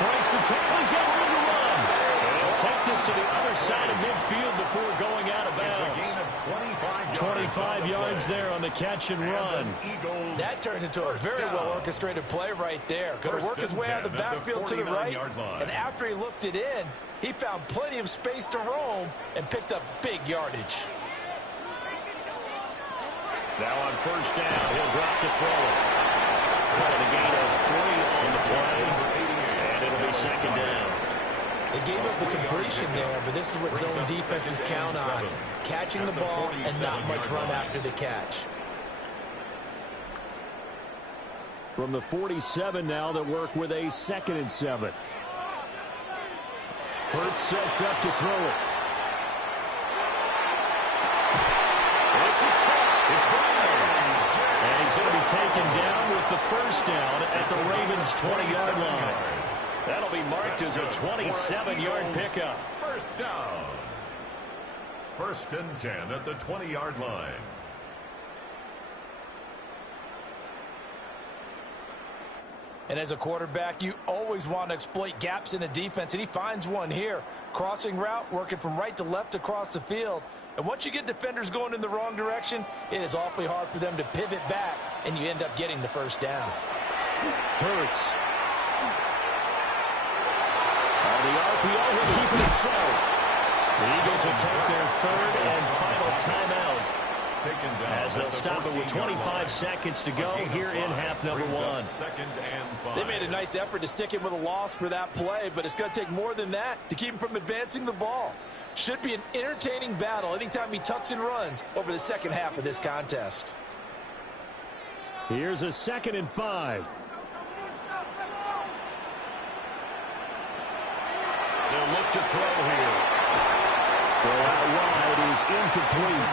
Breaks the tackle. He's got room to run. And he'll take this to the other side of midfield before going out of bounds. 25 yards there on the catch and run. That turned into a very well orchestrated play right there. Going to work his way out of the backfield to the right. And after he looked it in, he found plenty of space to roam and picked up big yardage. Now on 1st down, he'll drop the throw. And a gain of 3 on the play. And it'll be 2nd down. They gave up the completion there, but this is what zone defenses count on. Catching the ball and not much run after the catch. From the 47 now, they'll work with a 2nd and 7. Hurts sets up to throw it. This is caught. It's Brown. And he's going to be taken down with the 1st down at the Ravens' 20-yard line. That'll be marked as a 27-yard pickup. 1st down. 1st and 10 at the 20-yard line. And as a quarterback, you always want to exploit gaps in a defense, and he finds one here. Crossing route, working from right to left across the field. And once you get defenders going in the wrong direction, it is awfully hard for them to pivot back, and you end up getting the 1st down. Hurts. The RPO will keep it himself. The Eagles will take their 3rd and final timeout as they'll stop it with 25 seconds to go here in half number 1. They made a nice effort to stick him with a loss for that play, but it's going to take more than that to keep him from advancing the ball. Should be an entertaining battle anytime he tucks and runs over the second half of this contest. Here's a 2nd and 5. They'll look to throw here. Throw out wide is incomplete.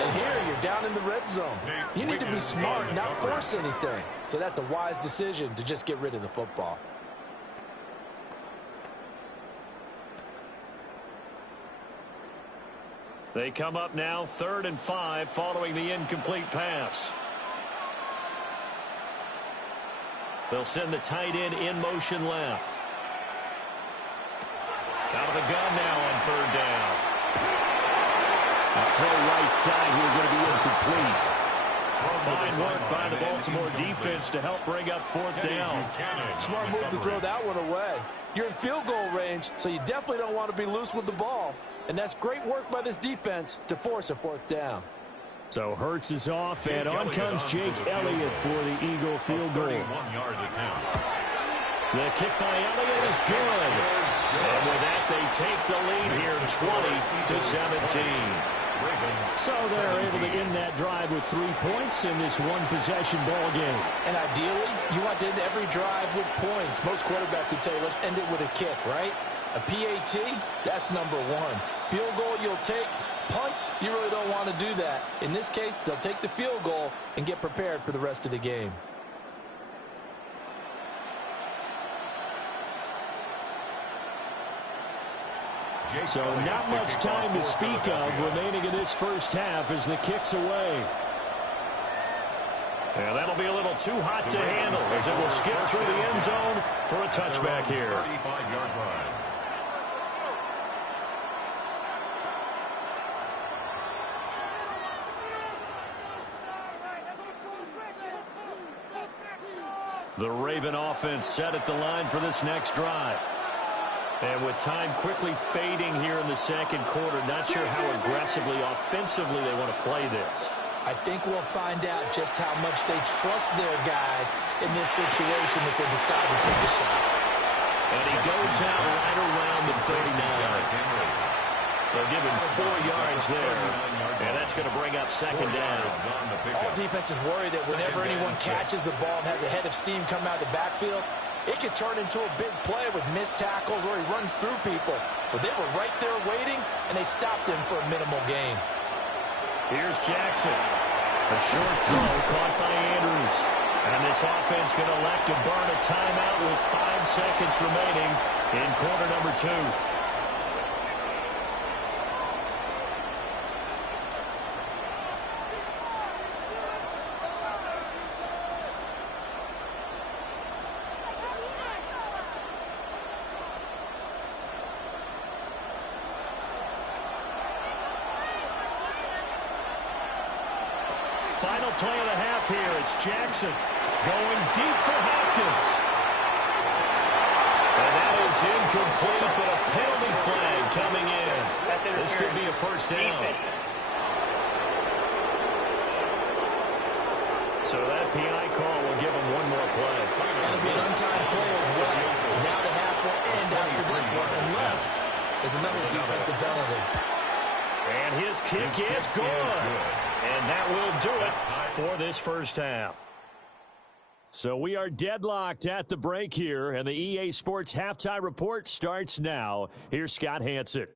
And here you're down in the red zone. You need to be smart, not force anything. So that's a wise decision to just get rid of the football. They come up now 3rd and 5 following the incomplete pass. They'll send the tight end in motion left. Out of the gun now on 3rd down. Throw right side here going to be incomplete. Fine work by the Baltimore defense to help bring up 4th down. Smart move to throw that one away. You're in field goal range, so you definitely don't want to be loose with the ball. And that's great work by this defense to force a 4th down. So Hurts is off, and on comes Jake Elliott for the Eagle field goal. The kick by Elliott is good. And with that, they take the lead here 20-17. So they're able to end that drive with 3 points in this one-possession ball game. And ideally, you want to end every drive with points. Most quarterbacks would tell you, let's end it with a kick, right? A PAT, that's number 1. Field goal you'll take. Punts, you really don't want to do that. In this case, they'll take the field goal and get prepared for the rest of the game. So not much time to speak of remaining in this first half as the kick's away. Yeah, that'll be a little too hot to handle as it will skip through the end zone for a touchback here. 35-yard line. The Raven offense set at the line for this next drive. And with time quickly fading here in the second quarter, not sure how aggressively, offensively they want to play this. I think we'll find out just how much they trust their guys in this situation if they decide to take a shot. And he goes out right around the 39. They'll give him 4 yards there, and that's going to bring up 2nd down. All defenses worry that whenever anyone catches the ball and has a head of steam come out of the backfield, it could turn into a big play with missed tackles or he runs through people. But they were right there waiting, and they stopped him for a minimal gain. Here's Jackson. A short throw caught by Andrews. And this offense going to elect to burn a timeout with 5 seconds remaining in quarter number 2. Final play of the half here. It's Jackson going deep for Hopkins. And that is incomplete, but a penalty flag coming in. This could be a 1st down. So that PI call will give him 1 more play. That'll be an untimed play as well. Now the half will end after this one, unless there's another defensive penalty. And his kick is good. And that will do it for this first half. So we are deadlocked at the break here, and the EA Sports Halftime Report starts now. Here's Scott Hanson.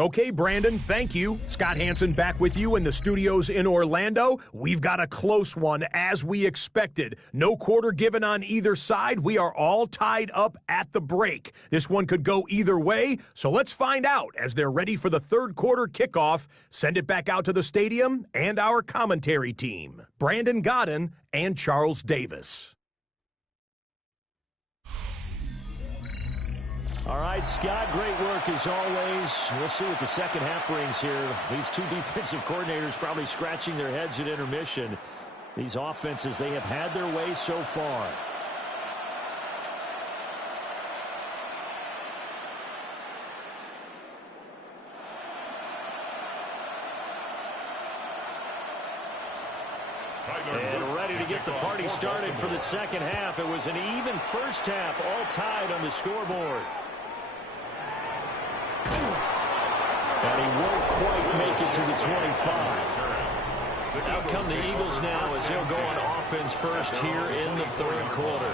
Okay, Brandon, thank you. Scott Hanson back with you in the studios in Orlando. We've got a close one, as we expected. No quarter given on either side. We are all tied up at the break. This one could go either way, so let's find out as they're ready for the third quarter kickoff. Send it back out to the stadium and our commentary team, Brandon Godden and Charles Davis. All right, Scott, great work as always. We'll see what the second half brings here. These 2 defensive coordinators probably scratching their heads at intermission. These offenses, they have had their way so far. And ready to get the party started for the second half. It was an even first half, all tied on the scoreboard. And he won't quite make it to the 25. Out come the Eagles now as they'll go on offense first here in the third quarter.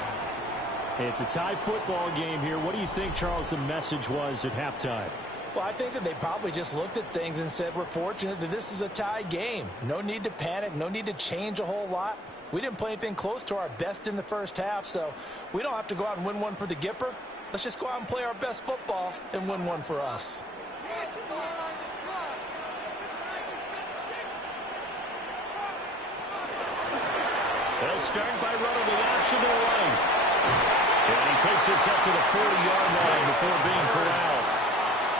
It's a tie football game here. What do you think, Charles, the message was at halftime? Well, I think that they probably just looked at things and said, we're fortunate that this is a tie game. No need to panic, no need to change a whole lot. We didn't play anything close to our best in the first half, so we don't have to go out and win one for the Gipper. Let's just go out and play our best football and win one for us. They'll start by running the option to the right. And he takes this up to the 40-yard line before being corralled.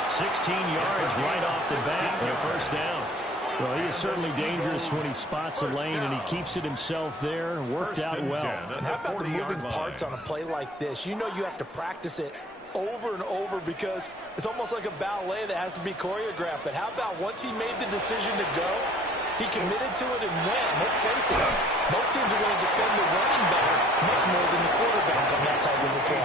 16 yards right off the bat and a first down. Well, he is certainly dangerous when he spots a lane and he keeps it himself there and worked out well. How about the moving parts on a play like this? You know you have to practice it over and over because it's almost like a ballet that has to be choreographed. But how about once he made the decision to go, he committed to it and went. Let's face it, most teams are going to defend the running back much more than the quarterback on that type of a play.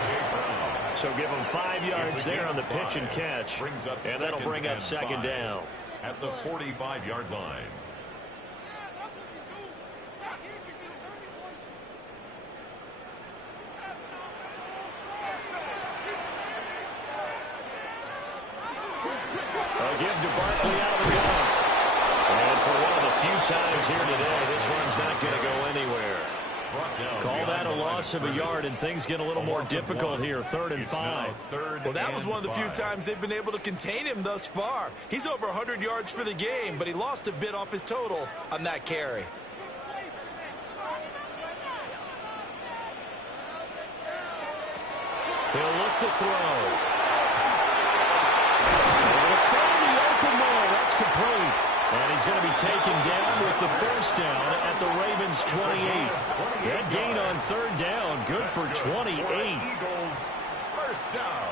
So give him 5 yards there on the pitch and catch, and that'll bring up second down. At the 45-yard line. They'll give to Barkley out of the gun. And for one of the few times here today, this run's not going to go anywhere. Call that a loss of a yard, and things get a little more difficult here. 3rd and 5. Well, that was one of the few times they've been able to contain him thus far. He's over 100 yards for the game, but he lost a bit off his total on that carry. He'll look to throw. He'll find the open man. That's complete. And he's going to be taken down with the first down at the Ravens' 28. That gain on 3rd down, good for 28. Eagles, first down.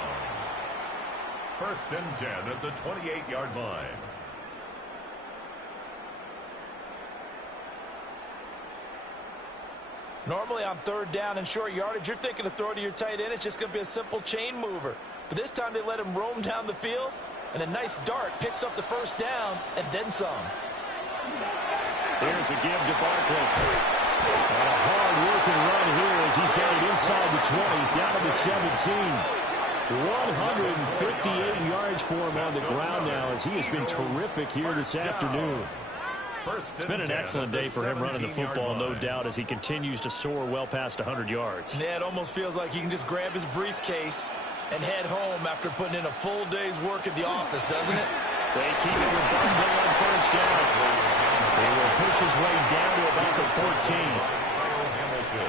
1st and 10 at the 28-yard line. Normally on 3rd down and short yardage, you're thinking to throw to your tight end. It's just going to be a simple chain mover. But this time they let him roam down the field. And a nice dart picks up the first down and then some. Here's a give to Barkley. And a hard-working run here as he's got it inside the 20, down to the 17. 158 yards for him on the ground now as he has been terrific here this afternoon. It's been an excellent day for him running the football, no doubt, as he continues to soar well past 100 yards. Yeah, it almost feels like he can just grab his briefcase and head home after putting in a full day's work at the office, doesn't it? They keep it with Barkley on first down. He will push his way down to about the 14.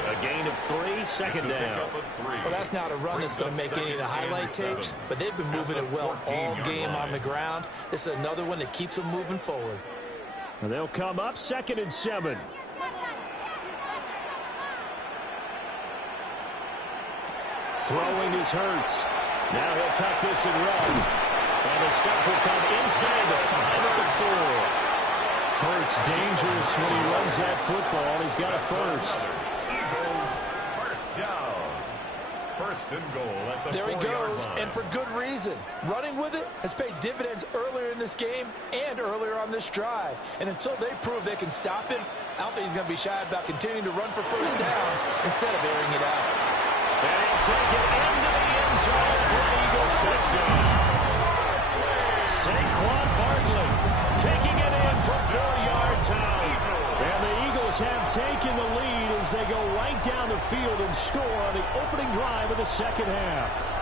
A gain of 3, second down. Well, that's not a run that's going to make any of the highlight tapes, but they've been moving it well all game on the ground. This is another one that keeps them moving forward. And they'll come up 2nd and 7. Throwing is Hurts. Now he'll tuck this and run. And the stop will come inside the 5 or the 4. Hurts dangerous when he runs that football. He's got a first. Eagles, first down. 1st and goal at the 4-yard line. There he goes, and for good reason. Running with it has paid dividends earlier in this game and earlier on this drive. And until they prove they can stop him, I don't think he's going to be shy about continuing to run for first downs instead of airing it out. And he'll take it into the end zone for an Eagles touchdown. Saquon Barkley taking it in from 4 yards out. And the Eagles have taken the lead as they go right down the field and score on the opening drive of the second half.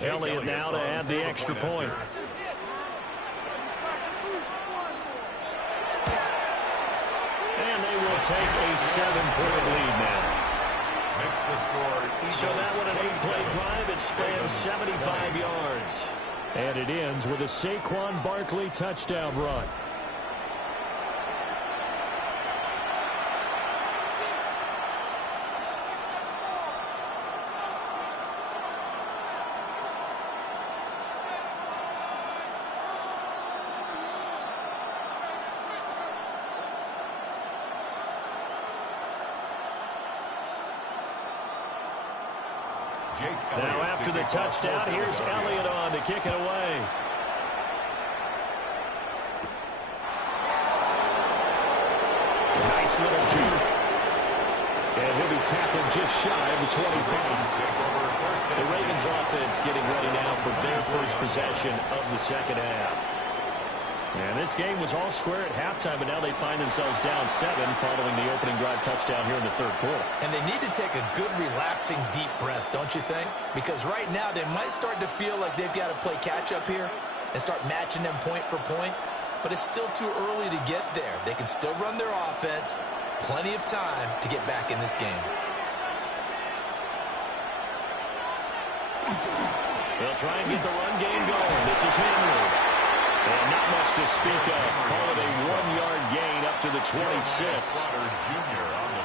Elliott now to add the extra point. And they will take a 7-point lead now. Makes the score. So that one an 8-play drive. It spans 75 yards. And it ends with a Saquon Barkley touchdown run. Now after the touchdown, here's Elliott on to kick it away. Nice little juke. And he'll be tackled just shy of the 25. The Ravens offense getting ready now for their first possession of the second half. And this game was all square at halftime, but now they find themselves down 7 following the opening drive touchdown here in the third quarter. And they need to take a good, relaxing, deep breath, don't you think? Because right now they might start to feel like they've got to play catch-up here and start matching them point for point. But it's still too early to get there. They can still run their offense. Plenty of time to get back in this game. They'll try and get the run game going. This is Henry. And not much to speak of. Call it a 1-yard gain up to the 26.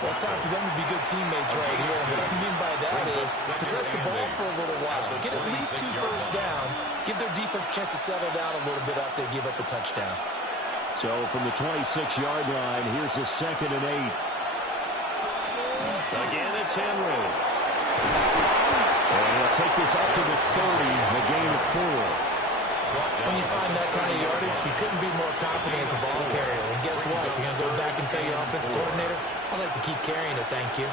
Well, it's time for them to be good teammates right here. And what I mean by that is possess the ball for a little while. Get at least 2 first downs. Give their defense a chance to settle down a little bit after they give up a touchdown. So from the 26-yard line, here's a 2nd and 8. Again, it's Henry. And he'll take this up to the 30, a gain of 4. When you find that kind of yardage, you couldn't be more confident as a ball carrier. And guess what? You're going to go back and tell your offensive coordinator, I'd like to keep carrying it, thank you.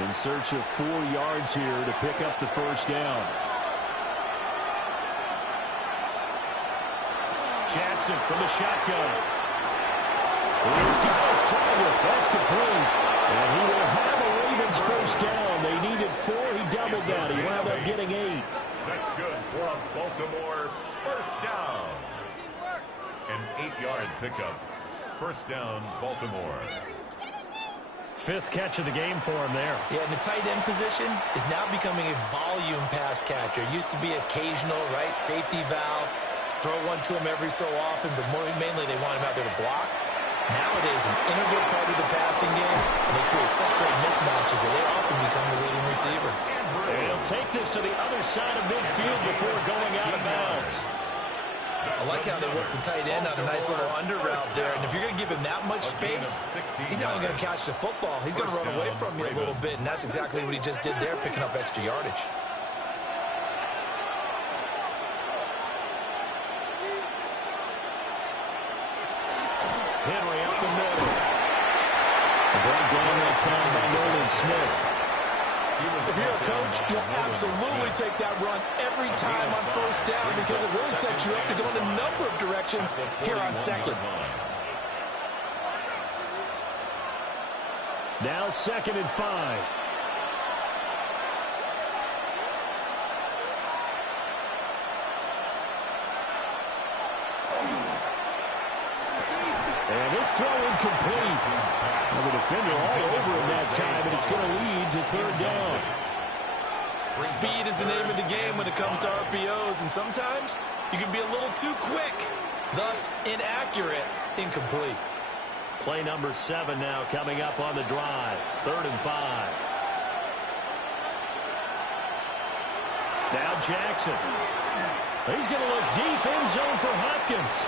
In search of 4 yards here to pick up the first down. Jackson from the shotgun. He's got his target. That's complete. And he will have a Ravens first down. They needed 4. He doubled that. He wound up getting 8. That's good for a Baltimore first down. An 8-yard pickup. First down, Baltimore. 5th catch of the game for him there. Yeah, and the tight end position is now becoming a volume pass catcher. It used to be occasional, right? Safety valve. Throw one to him every so often, but mainly they want him out there to block. Now it is an integral part of the passing game, and they create such great mismatches that they often become the leading receiver. And he'll take this to the other side of midfield before going out of bounds. I like how they work the tight end on a nice little under route there, and if you're going to give him that much space, he's not only going to catch the football, he's going to run away from you a little bit, and that's exactly what he just did there, picking up extra yardage. Henry up the middle. Brought down that time by Nolan Smith. If you're a coach, you'll absolutely take that run every time on first down because it really sets you up to go in a number of directions here on second. Now 2nd and 5. And this throw incomplete. Well, the defender all over him that time, and it's going to lead to 3rd down. Speed is the name of the game when it comes to RPOs, and sometimes you can be a little too quick, thus inaccurate, incomplete. Play number 7 now coming up on the drive. 3rd and 5. Now Jackson. He's going to look deep in zone for Hopkins.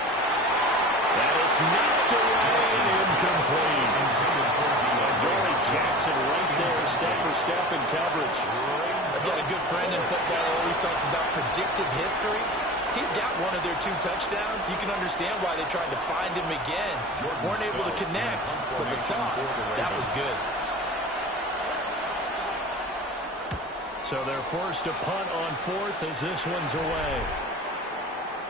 And it's knocked away and incomplete. Dory Jackson right there, step for step in coverage. I've got a good friend in football who always talks about predictive history. He's got one of their 2 touchdowns. You can understand why they tried to find him again. Weren't able to connect, but the thought, that was good. So they're forced to punt on 4th as this one's away.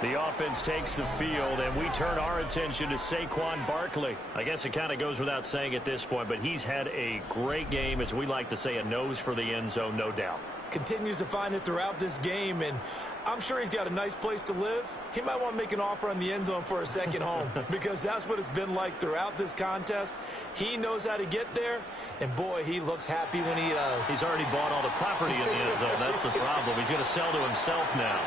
The offense takes the field, and we turn our attention to Saquon Barkley. I guess it kind of goes without saying at this point, but he's had a great game, as we like to say, a nose for the end zone, no doubt. Continues to find it throughout this game, and I'm sure he's got a nice place to live. He might want to make an offer on the end zone for a second home because that's what it's been like throughout this contest. He knows how to get there, and boy, he looks happy when he does. He's already bought all the property in the end zone. That's the problem. He's going to sell to himself now.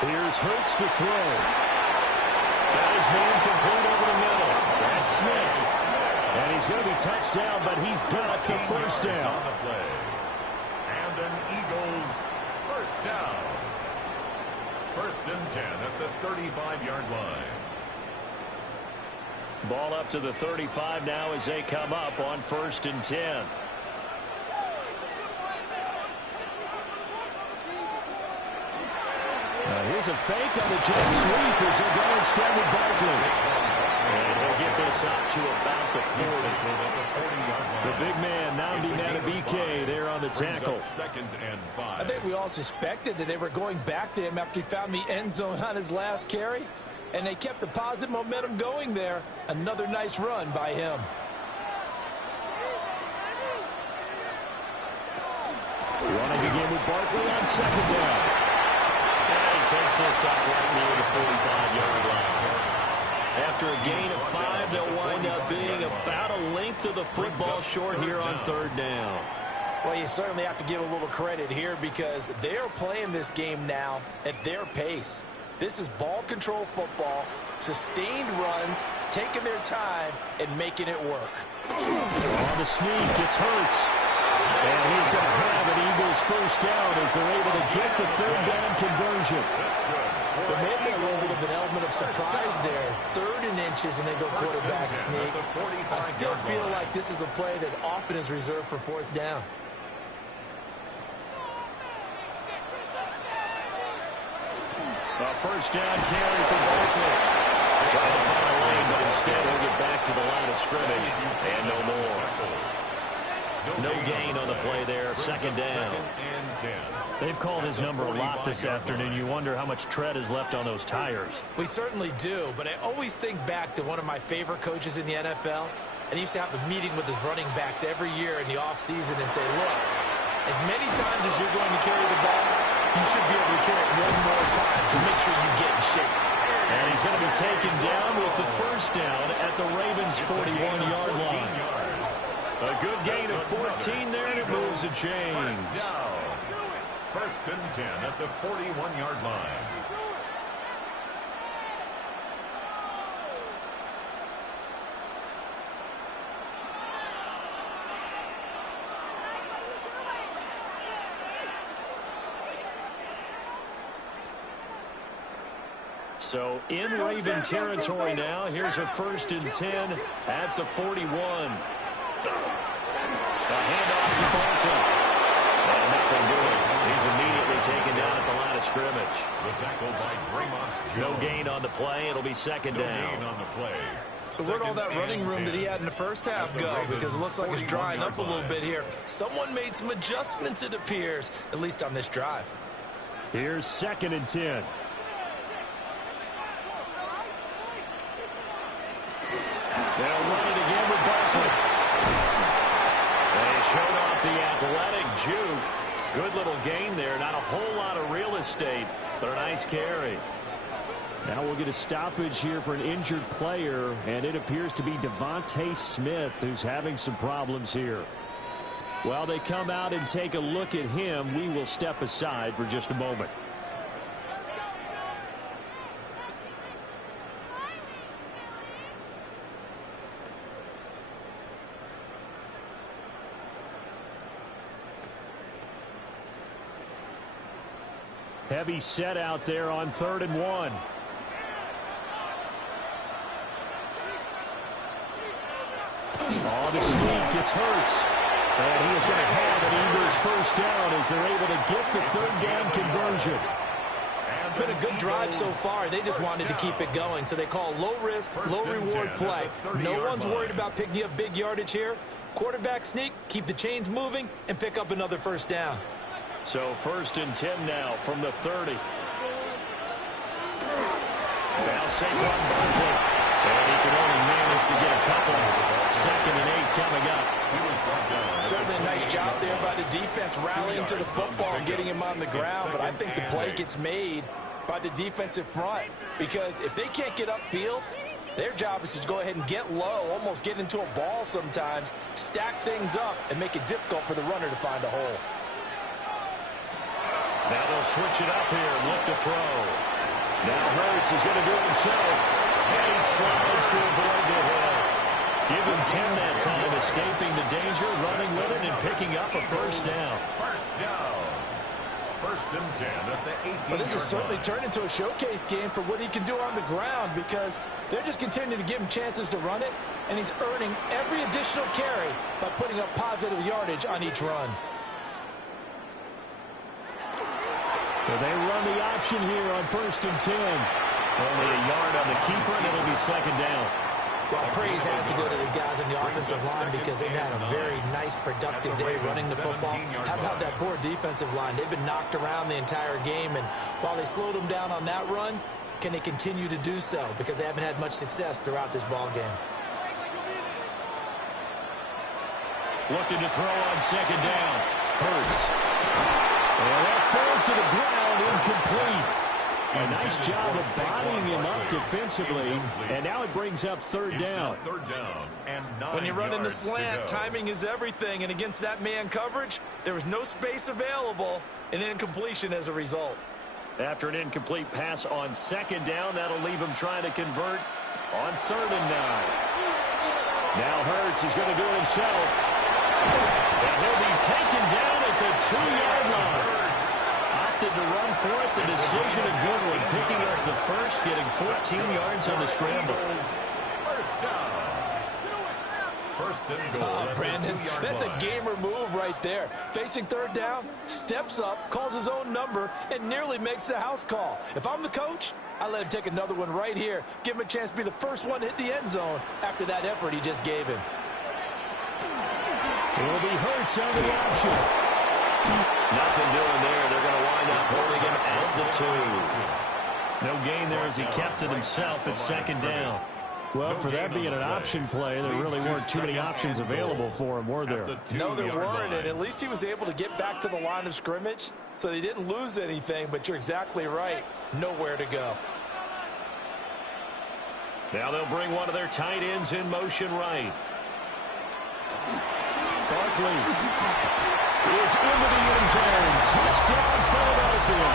Here's Hurts to throw. Got his man complete over the middle. That's Smith. And he's going to be touched down, but he's got the first down. On the play. And an Eagles first down. 1st and 10 at the 35-yard line. Ball up to the 35 now as they come up on 1st and 10. Here's a fake on the jet sweep as they go instead with Barkley. And he'll get this up to about the 40. The big man, Nnamdi Madubuike, there on the tackle. I think we all suspected that they were going back to him after he found the end zone on his last carry. And they kept the positive momentum going there. Another nice run by him. Running again with Barkley on 2nd down. And he takes this up right near the 45-yard line. After a gain of 5, they'll wind up being about a length of the football short here on 3rd down. Well, you certainly have to give a little credit here because they're playing this game now at their pace. This is ball control football, sustained runs, taking their time, and making it work. On the sneak, it's Hurts. And he's going to have an Eagles 1st down as they're able to get the 3rd down conversion. There may be a little bit of an element of surprise there. 3rd and inches, and they go quarterback sneak. I still feel like this is a play that often is reserved for 4th down. A 1st down carry for Barkley. Trying to find a lane, but instead he'll get back to the line of scrimmage. And no more. No gain on the play there. 2nd down. They've called his number a lot this afternoon. You wonder how much tread is left on those tires. We certainly do, but I always think back to one of my favorite coaches in the NFL. And he used to have a meeting with his running backs every year in the offseason and say, look, as many times as you're going to carry the ball, you should be able to carry it one more time to make sure you get in shape. And he's going to be taken down with the 1st down at the Ravens' 41-yard line. A good gain of 14 there, and it moves the chains. 1st and 10 at the 41-yard line. So in Raven territory now. Here's a 1st and 10 at the 41. A handoff to Barkley. And nothing doing. He's immediately taken down at the line of scrimmage. The tackle by Draymond Jones. No gain on the play. It'll be 2nd down. No gain on the play. So where'd all that running room that he had in the 1st half go? Because it looks like it's drying up a little bit here. Someone made some adjustments, it appears, at least on this drive. Here's 2nd and 10. They'll run it again with Barkley. They showed off the athletic juke. Good little gain there. Not a whole lot of real estate, but a nice carry. Now we'll get a stoppage here for an injured player, and it appears to be Devontae Smith who's having some problems here. While they come out and take a look at him, we will step aside for just a moment. Heavy set out there on 3rd and 1. On the sneak, it's Hurts. And he is going to have an Eagles 1st down as they're able to get the 3rd down conversion. It's been a good drive so far. They just wanted to keep it going, so they call low risk, low reward play. No one's worried about picking up big yardage here. Quarterback sneak, keep the chains moving, and pick up another 1st down. So 1st and 10 now from the 30. Now Saquon Barkley. And he can only manage to get a couple. 2nd and 8 coming up. Certainly a nice job there by the defense rallying to the football and getting him on the ground. But I think the play gets made by the defensive front. Because if they can't get upfield, their job is to go ahead and get low, almost get into a ball sometimes, stack things up, and make it difficult for the runner to find a hole. Now they'll switch it up here and look to throw. Now Hurts is going to do it himself. And he slides to avoid the hit. Give him 10 that time, escaping the danger, running with it, and picking up a 1st down. 1st down. First and 10 at the 18-yard line. Well, this has certainly turned into a showcase game for what he can do on the ground, because they're just continuing to give him chances to run it, and he's earning every additional carry by putting up positive yardage on each run. So they run the option here on 1st and 10. Only a yard on the keeper, and it'll be 2nd down. Well, praise has to go to the guys on the offensive line because they've had a very nice, productive day running the football. How about that poor defensive line? They've been knocked around the entire game, and while they slowed them down on that run, can they continue to do so? Because they haven't had much success throughout this ball game. Looking to throw on 2nd down. Hurts. And that falls to the ground, incomplete. A nice job of bodying him up defensively, and now it brings up 3rd down. When you run in the slant, timing is everything, and against that man coverage, there was no space available, and incompletion as a result. After an incomplete pass on 2nd down, that'll leave him trying to convert on 3rd and 9. Now Hurts is going to do it himself, and he'll be taken down at the 2-yard line. Opted to run for it. The decision a good one. Picking up the first, getting 14 yards on the scramble. First down. First and goal. Oh, Brandon, that's a gamer move right there. Facing 3rd down, steps up, calls his own number, and nearly makes the house call. If I'm the coach, I let him take another one right here. Give him a chance to be the first one to hit the end zone after that effort he just gave him. It'll be Hurts on the option. Nothing doing there. They're going to wind up holding him at the 2. No gain there as he kept it himself at 2nd down. Well, for that being an option play, there really weren't too many options available for him, were there? No, there weren't, and at least he was able to get back to the line of scrimmage, so they didn't lose anything, but you're exactly right. Nowhere to go. Now they'll bring one of their tight ends in motion right. Barkley is into the end zone. Touchdown, Philadelphia.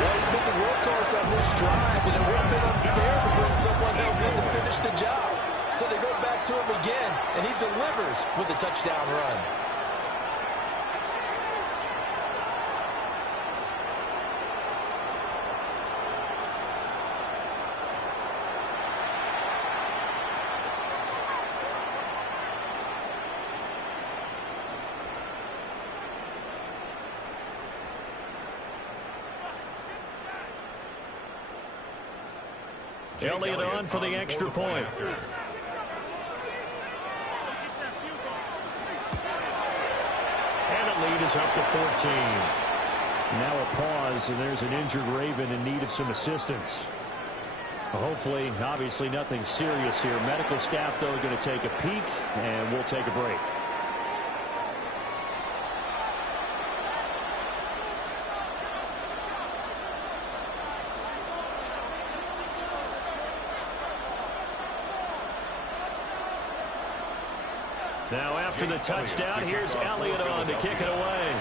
Well, he's been the workhorse on this drive, and it would have been unfair to bring someone else in to finish the job. So they go back to him again, and he delivers with a touchdown run. Elliott on for the extra point. And the lead is up to 14. Now a pause, and there's an injured Raven in need of some assistance. Hopefully, obviously nothing serious here. Medical staff, though, are going to take a peek, and we'll take a break. Now after the touchdown, here's Elliott on to kick it away.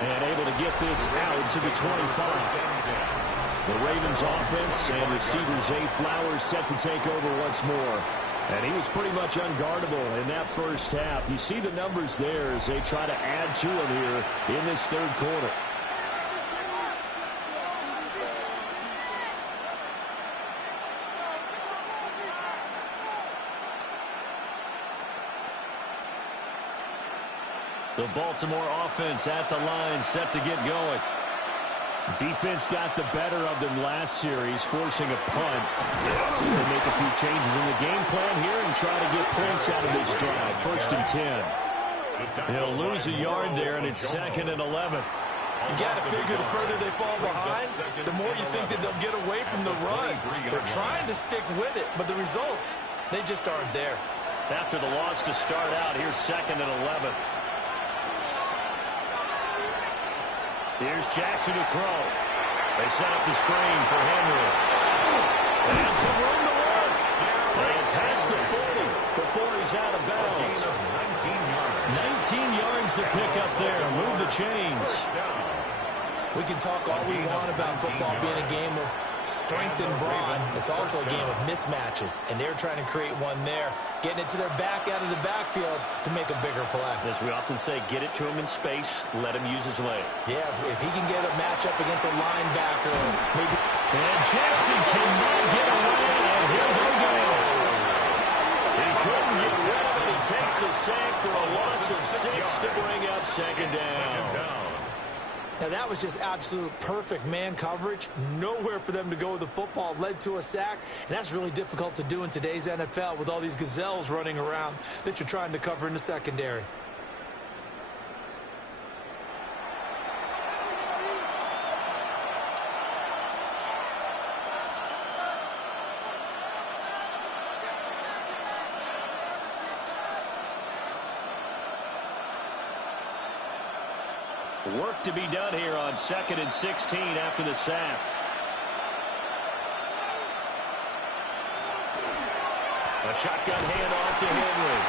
And able to get this out to the 25. The Ravens offense and receiver Zay Flowers set to take over once more. And he was pretty much unguardable in that first half. You see the numbers there as they try to add to him here in this 3rd quarter. The Baltimore offense at the line, set to get going. Defense got the better of them last series, forcing a punt. See if they make a few changes in the game plan here and try to get points out of this drive. 1st and 10. He'll lose a yard there, and it's 2nd and 11. You got to figure the further they fall behind, the more you think that they'll get away from the run. They're trying to stick with it, but the results, they just aren't there. After the loss to start out, here's 2nd and 11. Here's Jackson to throw. They set up the screen for Henry. And some room to work. And past the 40 before he's out of bounds. 19 yards to pick up there. Move the chains. We can talk all we want about football being a game of strength and brawn. It's also a game of mismatches, and they're trying to create one there, getting it to their back out of the backfield to make a bigger play. As we often say, get it to him in space, let him use his leg. Yeah, if he can get a matchup against a linebacker, maybe. And Jackson cannot get away, and here they go. He couldn't get rid of it. He takes a sack for a loss of 6 to bring up second down. Now, that was just absolute perfect man coverage. Nowhere for them to go with the football. Led to a sack, and that's really difficult to do in today's NFL with all these gazelles running around that you're trying to cover in the secondary. Work to be done here on 2nd and 16 after the sack. A shotgun handoff to Henry.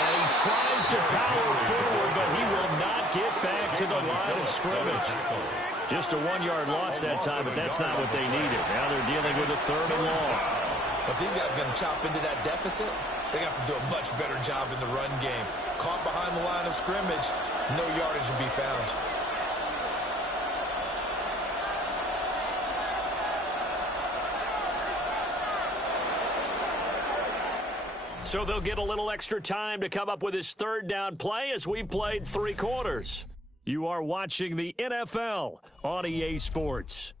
And he tries to power forward, but he will not get back to the line of scrimmage. Just a 1-yard loss that time, but that's not what they needed. Now they're dealing with a 3rd and long. But these guys going to chop into that deficit, they got to do a much better job in the run game. Caught behind the line of scrimmage, no yardage will be found. So they'll get a little extra time to come up with his 3rd down play as we've played 3 quarters. You are watching the NFL on EA Sports.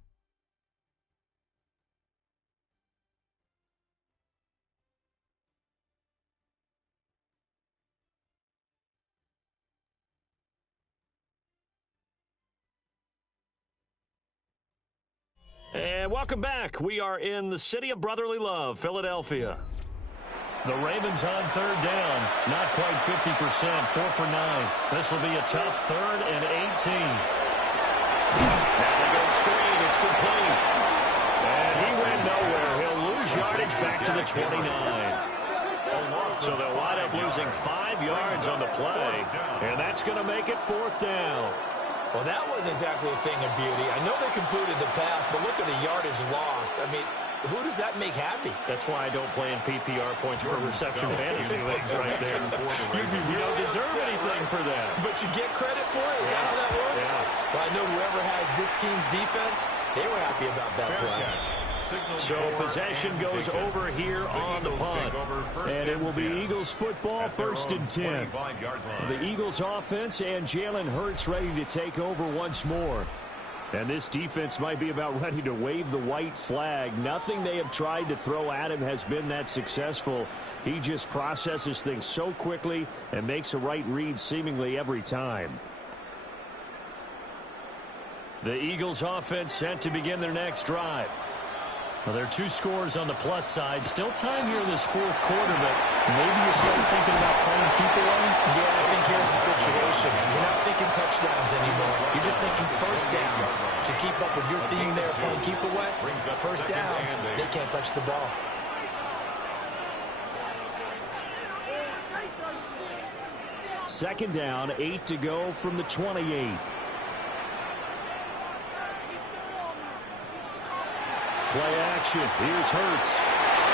And welcome back. We are in the city of brotherly love, Philadelphia. The Ravens on 3rd down. Not quite 50%. 4 for 9. This will be a tough 3rd and 18. Now they go screen. It's complete. And he went nowhere. He'll lose yardage back to the 29. So they'll wind up losing 5 yards on the play. And that's going to make it 4th down. Well, that wasn't exactly a thing of beauty. I know they completed the pass, but look at the yardage lost. I mean, who does that make happy? That's why I don't play in PPR points per reception fantasy leagues right there. You don't deserve anything for that. But you get credit for it? Is that how that works? Yeah. Well, I know whoever has this team's defense, they were happy about that play. So possession goes over here on the punt. And it will be Eagles football, 1st and 10. The Eagles offense and Jalen Hurts ready to take over once more. And this defense might be about ready to wave the white flag. Nothing they have tried to throw at him has been that successful. He just processes things so quickly and makes a right read seemingly every time. The Eagles offense set to begin their next drive. Well, there are 2 scores on the plus side. Still time here in this 4th quarter, but maybe you start thinking about playing keep away? Yeah, I think here's the situation. You're not thinking touchdowns anymore. You're just thinking 1st downs. To keep up with your theme there, playing keep away, 1st downs, they can't touch the ball. Second down, 8 to go from the 28. Play action. Here's Hurts.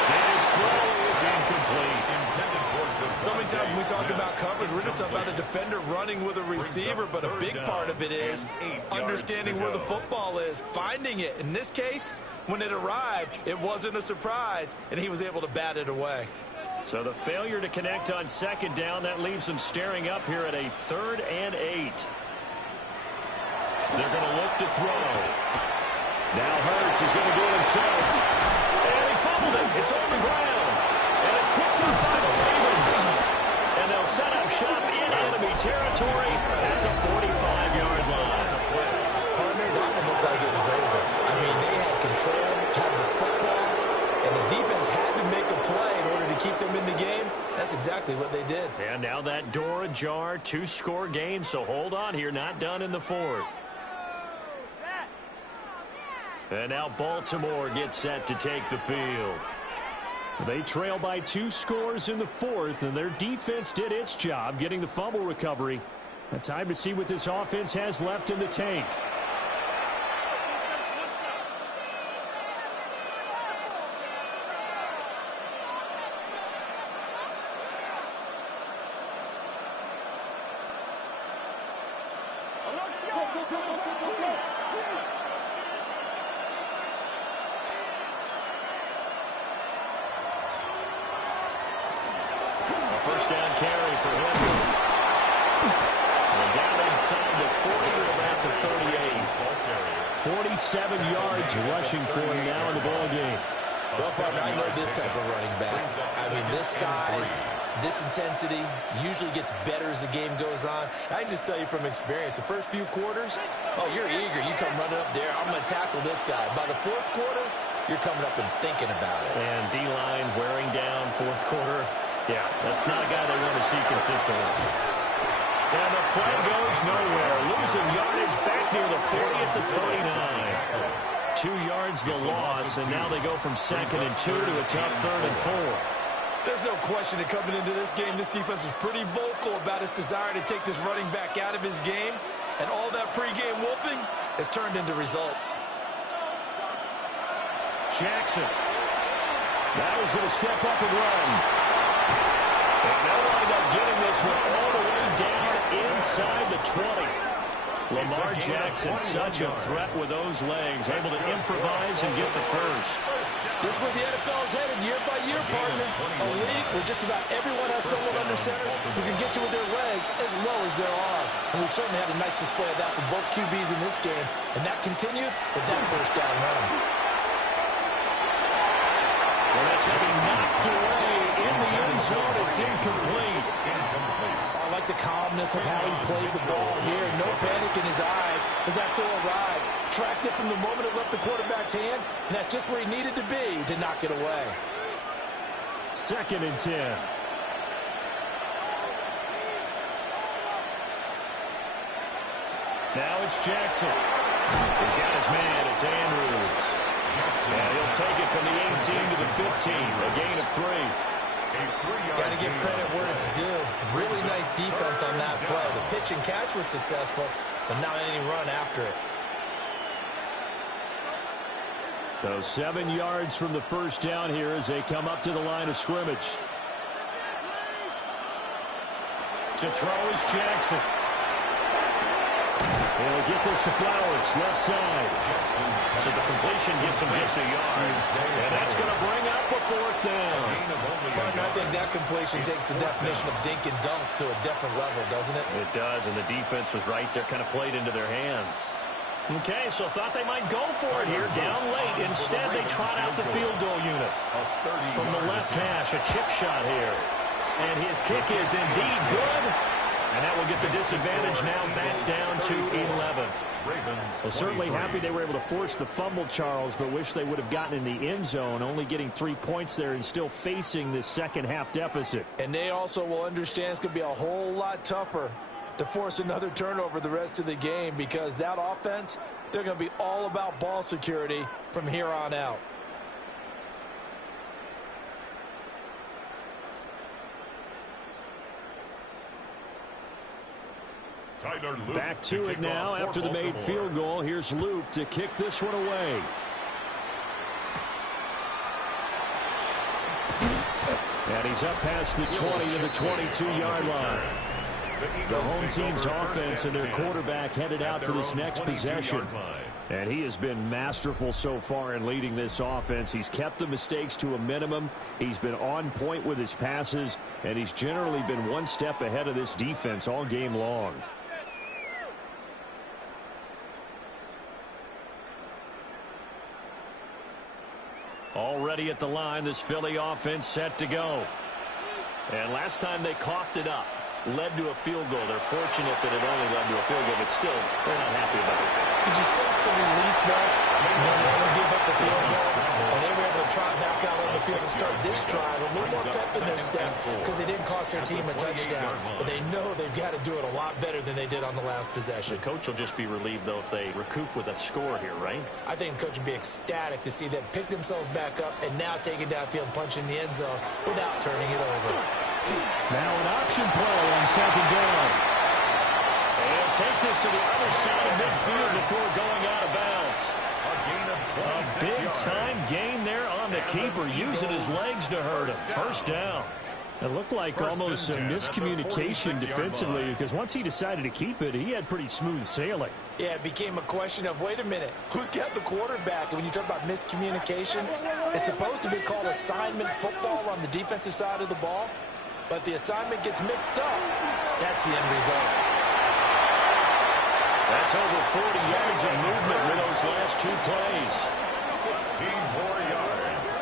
And his throw is incomplete. So many times when we talk about coverage, we're just about a defender running with a receiver, but a big part of it is understanding where the football is, finding it. In this case, when it arrived, it wasn't a surprise, and he was able to bat it away. So the failure to connect on 2nd down, that leaves them staring up here at a 3rd and 8. They're going to look to throw. Now Hurts is going to do it himself. And he fumbled it. It's on the ground. And it's picked up by the Ravens. And they'll set up shop in enemy territory at the 45-yard line. Partner, that one looked like it was over. I mean, they had control, had the football, and the defense had to make a play in order to keep them in the game. That's exactly what they did. And now that door ajar, 2-score game. So hold on here, not done in the 4th. And now Baltimore gets set to take the field. They trail by 2 scores in the 4th, and their defense did its job getting the fumble recovery. A time to see what this offense has left in the tank. First down carry for him. And down inside the 40 or at the 38. 47 yards rushing for him now in the ball game. Well, partner, I know this type of running back. I mean, this size, this intensity usually gets better as the game goes on. I can just tell you from experience, the first few quarters, oh, you're eager. You come running up there. I'm going to tackle this guy. By the fourth quarter, you're coming up and thinking about it. And D-line wearing down fourth quarter. Yeah, that's not a guy they want to see consistently. And the play goes nowhere. Losing yardage back near the 40 at the 39. 2 yards the loss, and now they go from 2nd and 2 to a tough 3rd and 4. There's no question that coming into this game, this defense was pretty vocal about its desire to take this running back out of his game, and all that pregame wolfing has turned into results. Jackson. Now he's going to step up and run. And they'll wind up getting this one all the way down inside the 20. Lamar Jackson, such a threat with those legs, able to improvise and get the first. This is where the NFL is headed year by year, partner. A league where just about everyone has someone under center who can get you with their legs as well as their arm. And we've certainly had a nice display of that from both QBs in this game. And that continued with that first down run. Well, that's going to be knocked away in the end zone. It's incomplete. I like the calmness of how he played the ball here. No panic in his eyes as that throw arrived. Tracked it from the moment it left the quarterback's hand, and that's just where he needed to be to knock it away. 2nd and 10. Now it's Jackson. He's got his man. It's Andrews. And he'll take it from the 18 to the 15. A gain of 3. Got to give credit where it's due. Really nice defense on that play. The pitch and catch was successful, but not any run after it. So 7 yards from the first down here as they come up to the line of scrimmage. To throw is Jackson. He'll get this to Flowers, left side. So the completion gets him just a yard. And that's going to bring up a 4th down. But I think that completion takes the definition of dink and dunk to a different level, doesn't it? It does, and the defense was right there, kind of played into their hands. Okay, so thought they might go for it here, down late. Instead, they trot out the field goal unit. From the left hash, a chip shot here. And his kick is indeed good. And that will get the disadvantage now back down to 11. Well, certainly happy they were able to force the fumble, Charles, but wish they would have gotten in the end zone, only getting 3 points there and still facing this second half deficit. And they also will understand it's going to be a whole lot tougher to force another turnover the rest of the game, because that offense, they're going to be all about ball security from here on out. Back to it now after the made field goal. Here's Luke to kick this one away. And he's up past the 20 to the 22-yard line. The home team's offense and their quarterback headed out for this next possession. And he has been masterful so far in leading this offense. He's kept the mistakes to a minimum. He's been on point with his passes, and he's generally been one step ahead of this defense all game long. Already at the line, this Philly offense set to go. And last time they coughed it up, led to a field goal. They're fortunate that it only led to a field goal, but still, they're not happy about it. Could you sense the relief there when they only give up the field goal? And they were able to trot back out on the field and start this drive a little more pep in their step because they didn't cost their team a touchdown. But they know they've got to do it a lot better than they did on the last possession. The coach will just be relieved, though, if they recoup with a score here, right? I think the coach would be ecstatic to see them pick themselves back up and now take it downfield and punch in the end zone without turning it over. Now an option play on second down. And take this to the other side of midfield before going out of bounds. A big-time gain there on the keeper, using his legs to hurt him. First down. It looked like almost a miscommunication defensively because once he decided to keep it, he had pretty smooth sailing. Yeah, it became a question of, wait a minute, who's got the quarterback? And when you talk about miscommunication, it's supposed to be called assignment football on the defensive side of the ball, but the assignment gets mixed up. That's the end result. That's over 40 yards of movement with those last two plays. 16 more yards.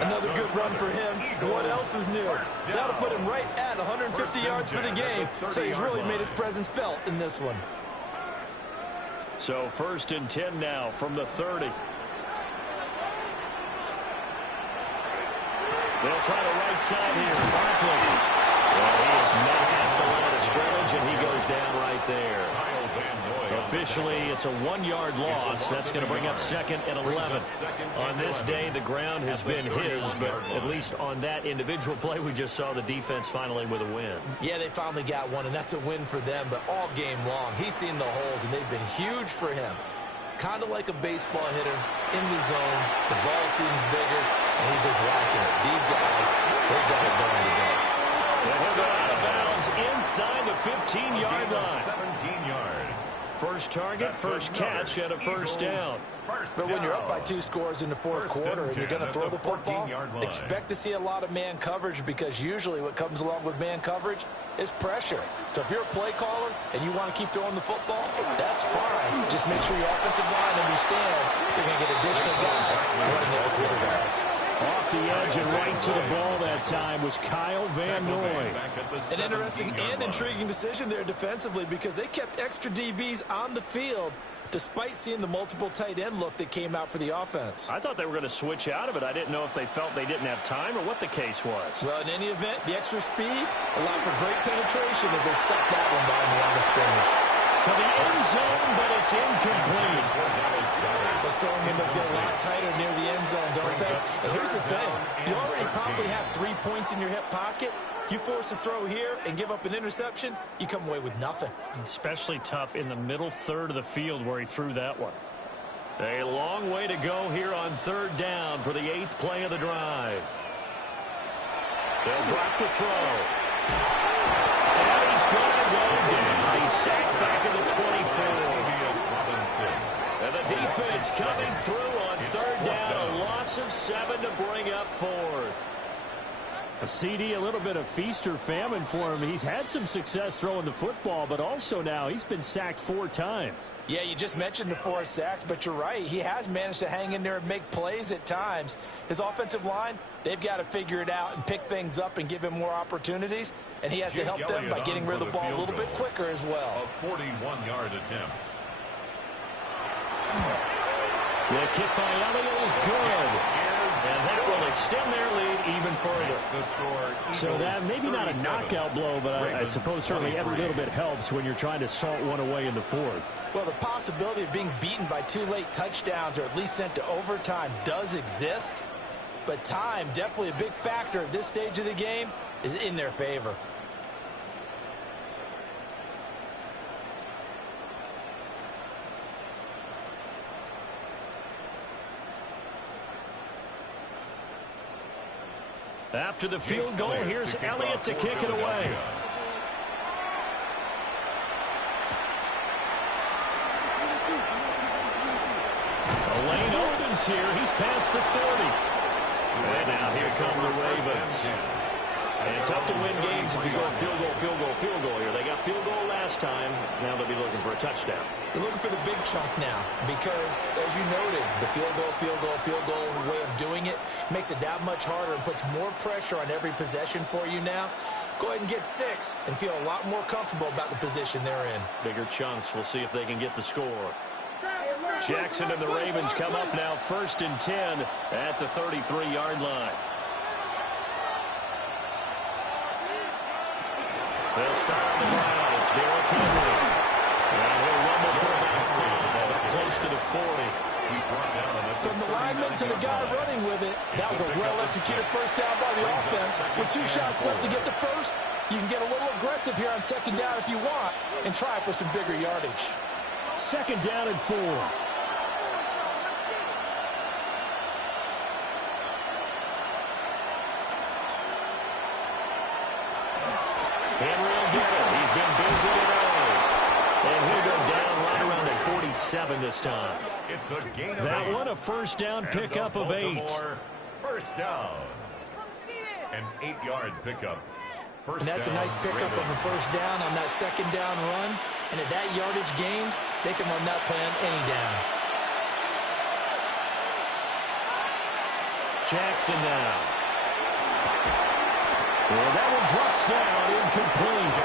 Another good run for him. What else is new? That'll put him right at 150 yards for the game. So he's really made his presence felt in this one. So 1st and 10 now from the 30. They'll try the right side here. Barkley. Well, he is met at the line of scrimmage, and he goes down right there. Officially, it's a 1-yard loss. That's going to bring up 2nd and 11. On this day, the ground has been his, but at least on that individual play, we just saw the defense finally with a win. Yeah, they finally got one, and that's a win for them, but all game long, he's seen the holes, and they've been huge for him. Kind of like a baseball hitter in the zone. The ball seems bigger, and he's just whacking it. These guys, they got it going today. He'll go out of bounds inside the 15-yard line. 17 yards. First target, first catch, and a first down. But when you're up by 2 scores in the 4th quarter and you're going to throw the football, expect to see a lot of man coverage because usually what comes along with man coverage is pressure. So if you're a play caller and you want to keep throwing the football, that's fine. Just make sure your offensive line understands they're going to get additional guys running at the quarterback. Off the edge and right to the ball that time was Kyle Van Noy. An interesting and intriguing decision there defensively because they kept extra DBs on the field despite seeing the multiple tight end look that came out for the offense. I thought they were going to switch out of it. I didn't know if they felt they didn't have time or what the case was. Well, in any event, the extra speed allowed for great penetration as they stuck that one by the line of scrimmage. To the end zone, but it's incomplete. Those throwing windows get a lot tighter near the end zone, don't they? And here's the thing. You already probably have 3 points in your hip pocket. You force a throw here and give up an interception, you come away with nothing. Especially tough in the middle third of the field where he threw that one. A long way to go here on 3rd down for the 8th play of the drive. They'll drop the throw. And he's going to go down. He's sacked back at the 24. And the defense coming through on 3rd down. A loss of 7 to bring up 4th. A CD, a little bit of feast or famine for him. He's had some success throwing the football, but also now he's been sacked 4 times. Yeah, you just mentioned the 4 sacks, but you're right. He has managed to hang in there and make plays at times. His offensive line, they've got to figure it out and pick things up and give him more opportunities, and he has to help them by getting rid of the ball a little bit quicker as well. A 41-yard attempt. The kick by Elliott is good. And that will extend their lead even further. So that maybe not a knockout blow, but I suppose certainly every little bit helps when you're trying to salt one away in the 4th. Well, the possibility of being beaten by 2 late touchdowns or at least sent to overtime does exist. But time, definitely a big factor at this stage of the game, is in their favor. After the field goal, here's Elliott to kick it away. The lane opens here. He's past the 30. And now here come the Ravens. And tough to win games if you go field goal here. They got field goal last time. Now they'll be looking for a touchdown. They're looking for the big chunk now because, as you noted, the field goal way of doing it makes it that much harder and puts more pressure on every possession for you now. Go ahead and get 6 and feel a lot more comfortable about the position they're in. Bigger chunks. We'll see if they can get the score. Jackson and the Ravens come up now 1st and 10 at the 33-yard line. They'll start on the ground. It's Derrick Henry. And he'll rumble for about 5, close to the 40. From the lineman to the guy running with it, that was a well-executed first down by the offense. With 2 shots left to get the first, you can get a little aggressive here on 2nd down if you want and try for some bigger yardage. 2nd down and 4. 7 this time. It's a gain of That 8. one a first down pickup of 8. First down. An 8-yard pickup. And that's a nice pickup of a first down on that second down run. And at that yardage gained, they can run that plan any down. Jackson now. Well, that one drops down, incomplete.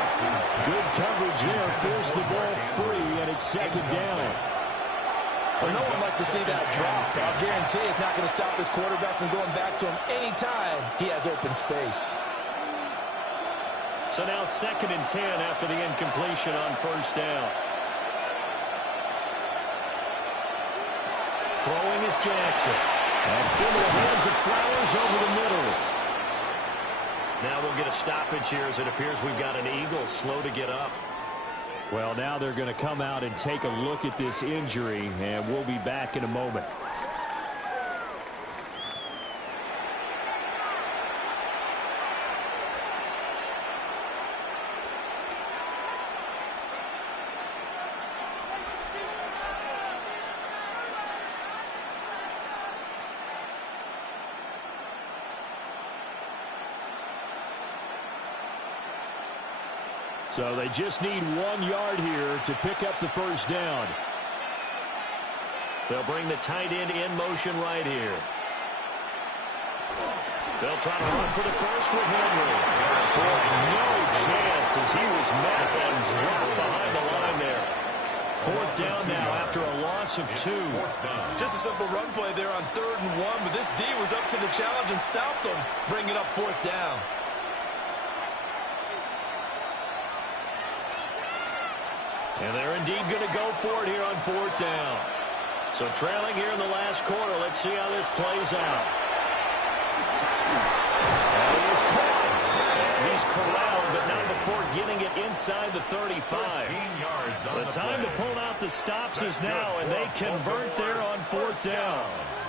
Good coverage there, forced the ball free, and it's second down. Well, no one likes to see that drop. I'll guarantee it's not going to stop his quarterback from going back to him anytime he has open space. So now 2nd and 10 after the incompletion on first down. Throwing is Jackson. That's into the hands of Flowers over the middle. Now we'll get a stoppage here as it appears we've got an Eagle slow to get up. Well, now they're going to come out and take a look at this injury, and we'll be back in a moment. So they just need 1 yard here to pick up the first down. They'll bring the tight end in motion right here. They'll try to run for the first with Henry. Boy, no chance as he was met and dropped behind the line there. 4th down now after a loss of 2. Just a simple run play there on 3rd and 1, but this D was up to the challenge and stopped him, bringing up 4th down. And they're indeed going to go for it here on 4th down. So trailing here in the last quarter. Let's see how this plays out. And he is caught. And he's corralled, but not before getting it inside the 35. The time to pull out the stops is now, and they convert there on 4th down.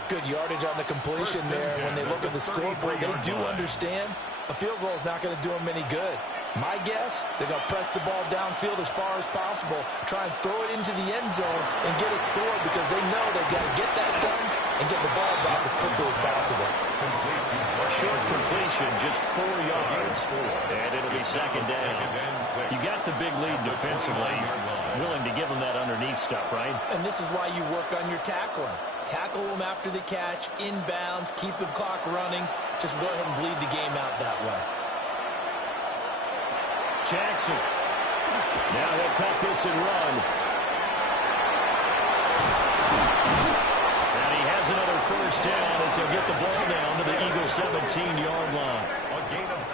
Good yardage on the completion there. When they look at the scoreboard, they do understand a field goal is not going to do them any good. My guess, they're going to press the ball downfield as far as possible, try and throw it into the end zone and get a score because they know they've got to get that done and get the ball back as quickly as possible. A short completion, just 4 yards, and it'll be second down. You got the big lead defensively, willing to give them that underneath stuff, right? And this is why you work on your tackling. Tackle them after the catch, inbounds, keep the clock running. Just go ahead and bleed the game out that way. Jackson. Now he'll tuck this and run. And he has another first down as he'll get the ball down to the Eagles' 17-yard line.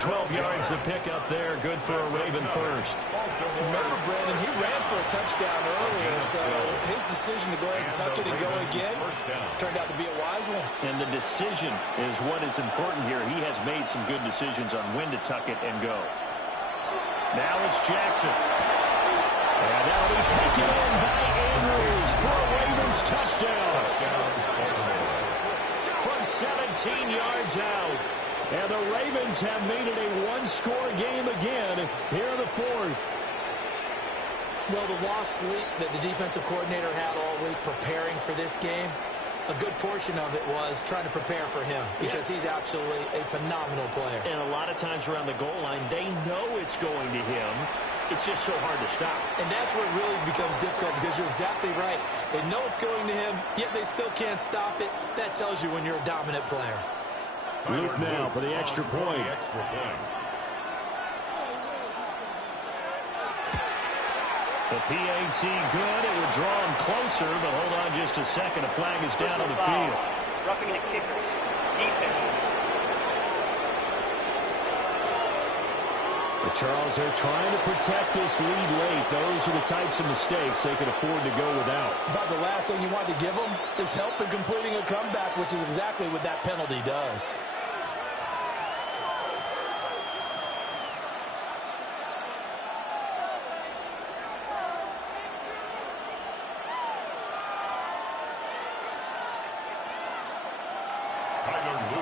12 yards to pick up there. Good for a Raven first. Remember, Brandon, he ran for a touchdown earlier, so his decision to go ahead and tuck it and go again turned out to be a wise one. And the decision is what is important here. He has made some good decisions on when to tuck it and go. Now it's Jackson. And that'll be taken in by Andrews for a Ravens touchdown. From 17 yards out. And the Ravens have made it a one-score game again here in the 4th. Well, the lost sleep that the defensive coordinator had all week preparing for this game, a good portion of it was trying to prepare for him because he's absolutely a phenomenal player. And a lot of times around the goal line, they know it's going to him. It's just so hard to stop. And that's where it really becomes difficult because you're exactly right. They know it's going to him, yet they still can't stop it. That tells you when you're a dominant player. Luke now for the extra point. The PAT good. It would draw him closer, but hold on just a second. A flag is down on the field. Roughing the kicker. Defense. But Charles, they're trying to protect this lead late. Those are the types of mistakes they can afford to go without. But the last thing you want to give them is help in completing a comeback, which is exactly what that penalty does.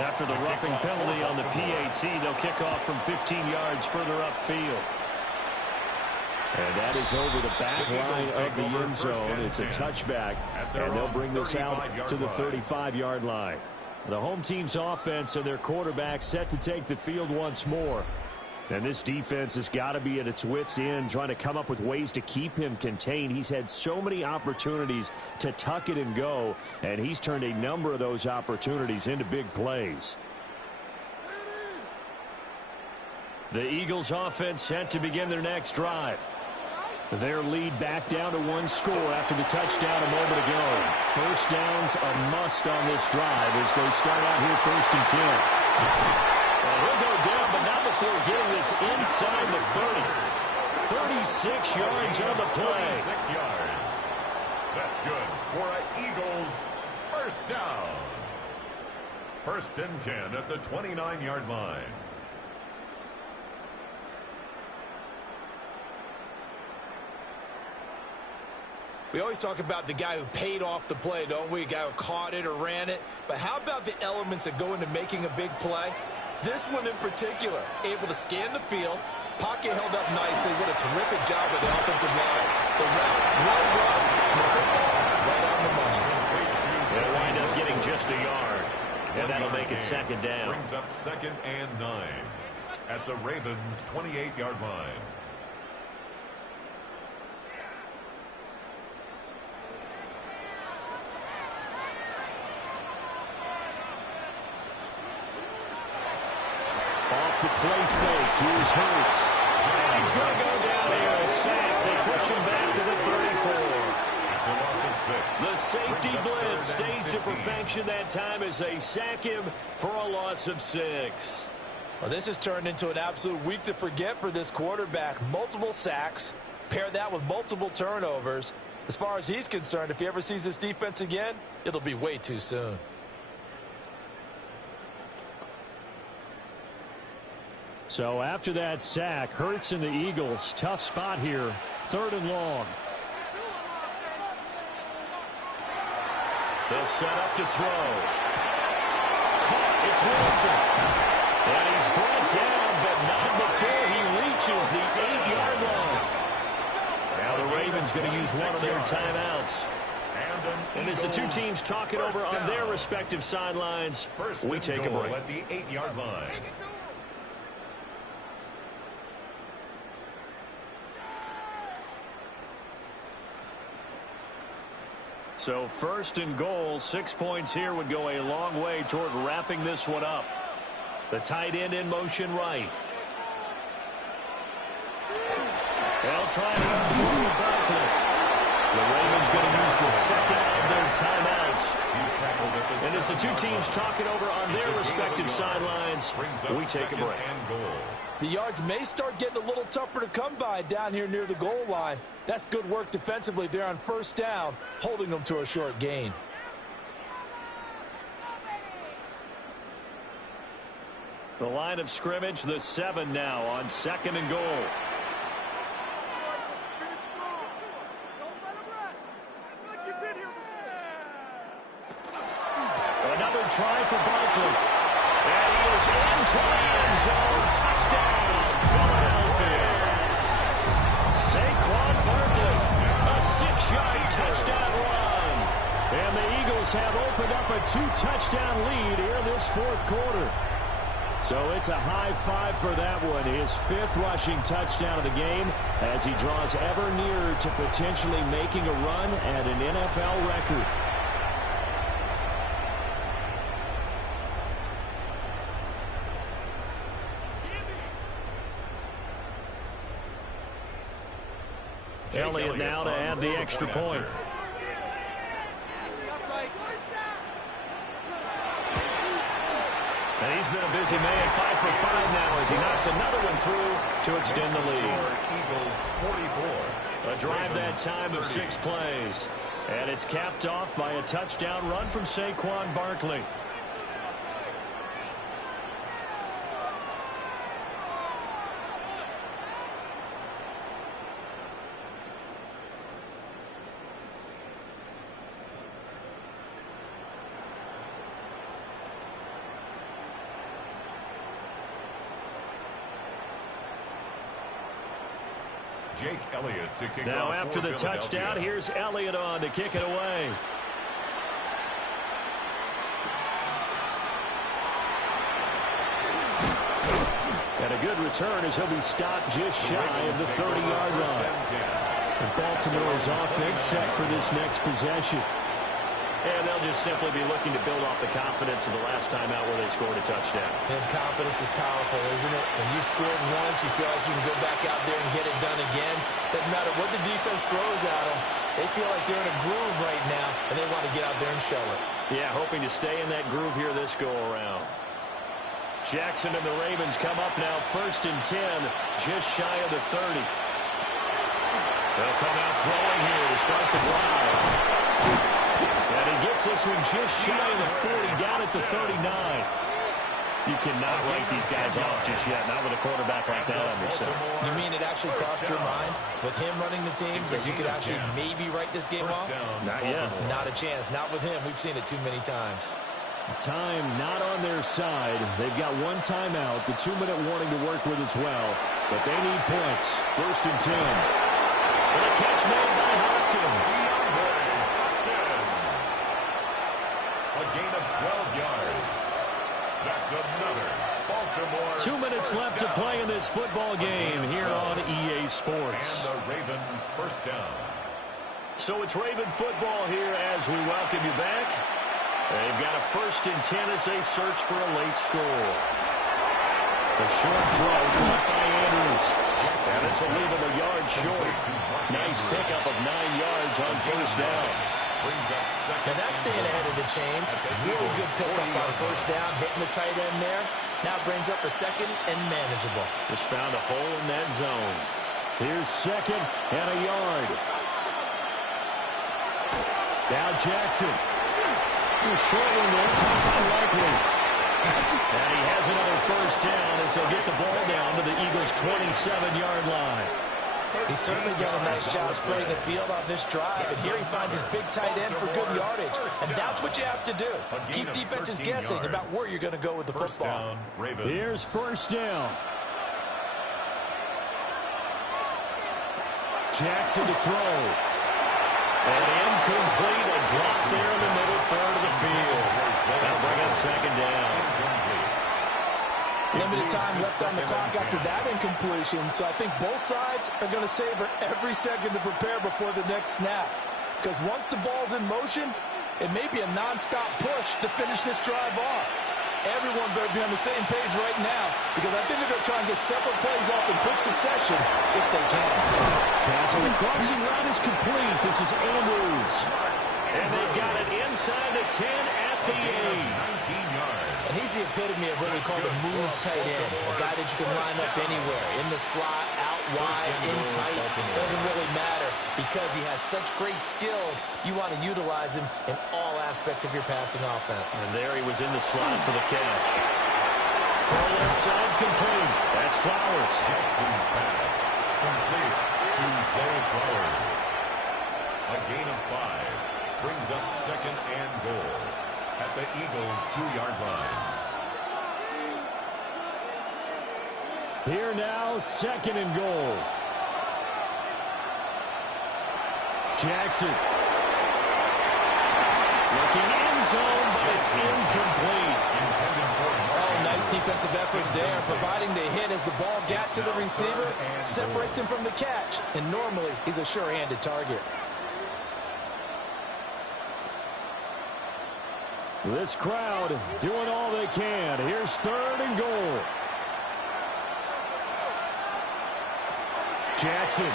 After the roughing penalty on the PAT, they'll kick off from 15 yards further upfield. And that is over the back line of the end zone. It's a touchback, and they'll bring this out to the 35-yard line. The home team's offense and their quarterback set to take the field once more. And this defense has got to be at its wits' end, trying to come up with ways to keep him contained. He's had so many opportunities to tuck it and go, and he's turned a number of those opportunities into big plays. The Eagles offense set to begin their next drive. Their lead back down to one score after the touchdown a moment ago. First down's a must on this drive as they start out here 1st and 10. Well, he'll go down, but not before getting this inside the 30. 36 yards on the play. 36 yards. That's good for an Eagles first down. 1st and 10 at the 29-yard line. We always talk about the guy who paid off the play, don't we? A guy who caught it or ran it. But how about the elements that go into making a big play? This one in particular, able to scan the field, pocket held up nicely. What a terrific job with the offensive line. The route, well run, and the football right on the money. They'll wind up getting just a yard, and that'll make it 2nd down. Brings up 2nd and 9 at the Ravens' 28-yard line. Off the play fake, here's Hurts. And he's going to go down here, a sack. They push him back to the 34. It's a loss of 6. The safety blitz staged to perfection that time as they sack him for a loss of 6. Well, this has turned into an absolute week to forget for this quarterback. Multiple sacks, pair that with multiple turnovers. As far as he's concerned, if he ever sees this defense again, it'll be way too soon. So after that sack, Hurts and the Eagles, tough spot here, 3rd and long. They'll set up to throw. Caught, it's Wilson. And he's brought down, but not before he reaches the 8-yard line. Now the Ravens going to use one of their timeouts. And as the two teams talk it over on their respective sidelines, we take a break. At the 8-yard line. So 1st and goal, 6 points here would go a long way toward wrapping this one up. The tight end in motion right. They'll try and run through Barkley. The Ravens going to use the 2nd of their timeouts. And as the two teams talk it over on their respective sidelines, we take a break. The yards may start getting a little tougher to come by down here near the goal line. That's good work defensively there on 1st down, holding them to a short gain. The line of scrimmage, the 7 now on 2nd and goal. Another try for Barkley. And he is into the end zone. Touchdown, Philadelphia. Saquon Barkley, a 6-yard touchdown run. And the Eagles have opened up a 2-touchdown lead here this 4th quarter. So it's a high 5 for that one. His 5th rushing touchdown of the game as he draws ever nearer to potentially making a run at an NFL record. Elliott now to add the extra point. And he's been a busy man, 5 for 5 now as he knocks another one through to extend the lead. A drive that time of 6 plays. And it's capped off by a touchdown run from Saquon Barkley. Jake Elliott to kick Now off after for the touchdown, here's Elliott on to kick it away. And a good return as he'll be stopped just shy of the 30-yard line. And Baltimore's offense set for this next possession. And they'll just simply be looking to build off the confidence of the last time out where they scored a touchdown. And confidence is powerful, isn't it? When you scored once, you feel like you can go back out there and get it done again. Doesn't matter what the defense throws at them. They feel like they're in a groove right now, and they want to get out there and show it. Yeah, hoping to stay in that groove here this go-around. Jackson and the Ravens come up now, 1st and 10, just shy of the 30. They'll come out throwing here to start the drive. And he gets this one just shy of the 40, down at the 39. You cannot write these guys off just yet, not with a quarterback like that on your side. You mean it actually crossed your mind with him running the team that you could actually maybe write this game off? Not yet. Not a chance. Not with him. We've seen it too many times. Time not on their side. They've got one timeout, the 2-minute warning to work with as well. But they need points. 1st and 10. And a catch made by Hopkins. A gain of 12 yards. That's another Baltimore. 2 minutes left to play in this football game here on EA Sports. And the Raven first down. So it's Raven football here as we welcome you back. They've got a 1st and 10 as they search for a late score. The short throw caught by Andrews. And this will leave him a yard short. Nice pickup of 9 yards on 1st down. Now that's staying ahead of the chains. Really good pickup on 1st down, hitting the tight end there. Now brings up a 2nd and manageable. Just found a hole in that zone. Here's 2nd and a yard. Now Jackson. Short one there, unlikely. And he has another 1st down as he'll get the ball down to the Eagles' 27-yard line. He's certainly done a nice job spreading the field on this drive. And here he finds his big tight end for good yardage. And that's what you have to do. Keep defenses guessing about where you're going to go with the football. Here's 1st down. Jackson to throw. And incomplete, a drop there in the middle third of the field. That'll bring up 2nd down. Limited time left on the clock after that incompletion, so I think both sides are going to savor every second to prepare before the next snap. Because once the ball's in motion, it may be a nonstop push to finish this drive off. Everyone better be on the same page right now, because I think they're going to try and get several plays off in quick succession if they can. Pass on the crossing route is complete. This is Andrews. And they've got it inside the 10 at the 8. 19 yards. And he's the epitome of what we call the move tight end. A guy that you can line up anywhere. In the slot, out wide, in tight. Doesn't really matter because he has such great skills. You want to utilize him in all aspects of your passing offense. And there he was in the slot for the catch. Throw left side complete. That's Flowers. Jackson's pass complete to Zay Flowers. A gain of 5 brings up 2nd and goal at the Eagles' 2-yard line. Here now, 2nd and goal. Jackson. Looking end zone, but it's incomplete. Oh, nice defensive effort there, providing the hit as the ball got to the receiver, separates him from the catch, and normally he's a sure-handed target. This crowd doing all they can. Here's 3rd and goal. Jackson.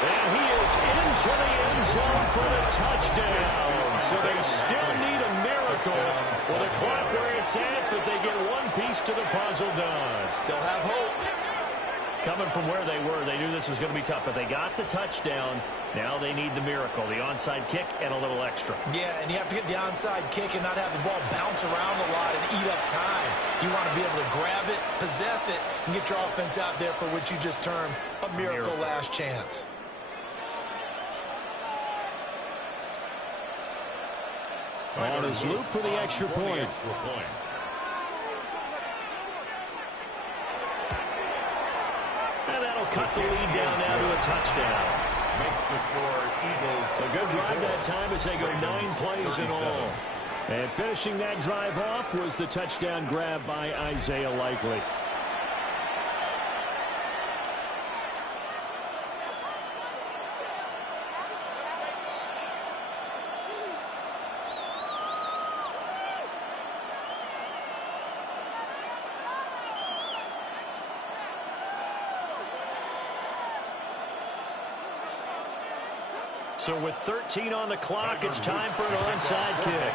And he is into the end zone for the touchdown. So they still need a miracle with a clock where it's at, but they get one piece to the puzzle done. Still have hope. Coming from where they were, they knew this was going to be tough, but they got the touchdown. Now they need the miracle, the onside kick and a little extra. Yeah, and you have to get the onside kick and not have the ball bounce around a lot and eat up time. You want to be able to grab it, possess it, and get your offense out there for what you just termed a miracle last chance. On his loop for the extra point. And that'll cut the lead down now to a touchdown. Makes the score Eagles. A good drive that time as they go 9 plays in all. And finishing that drive off was the touchdown grab by Isaiah Likely. So with 13 on the clock, it's time for an onside kick.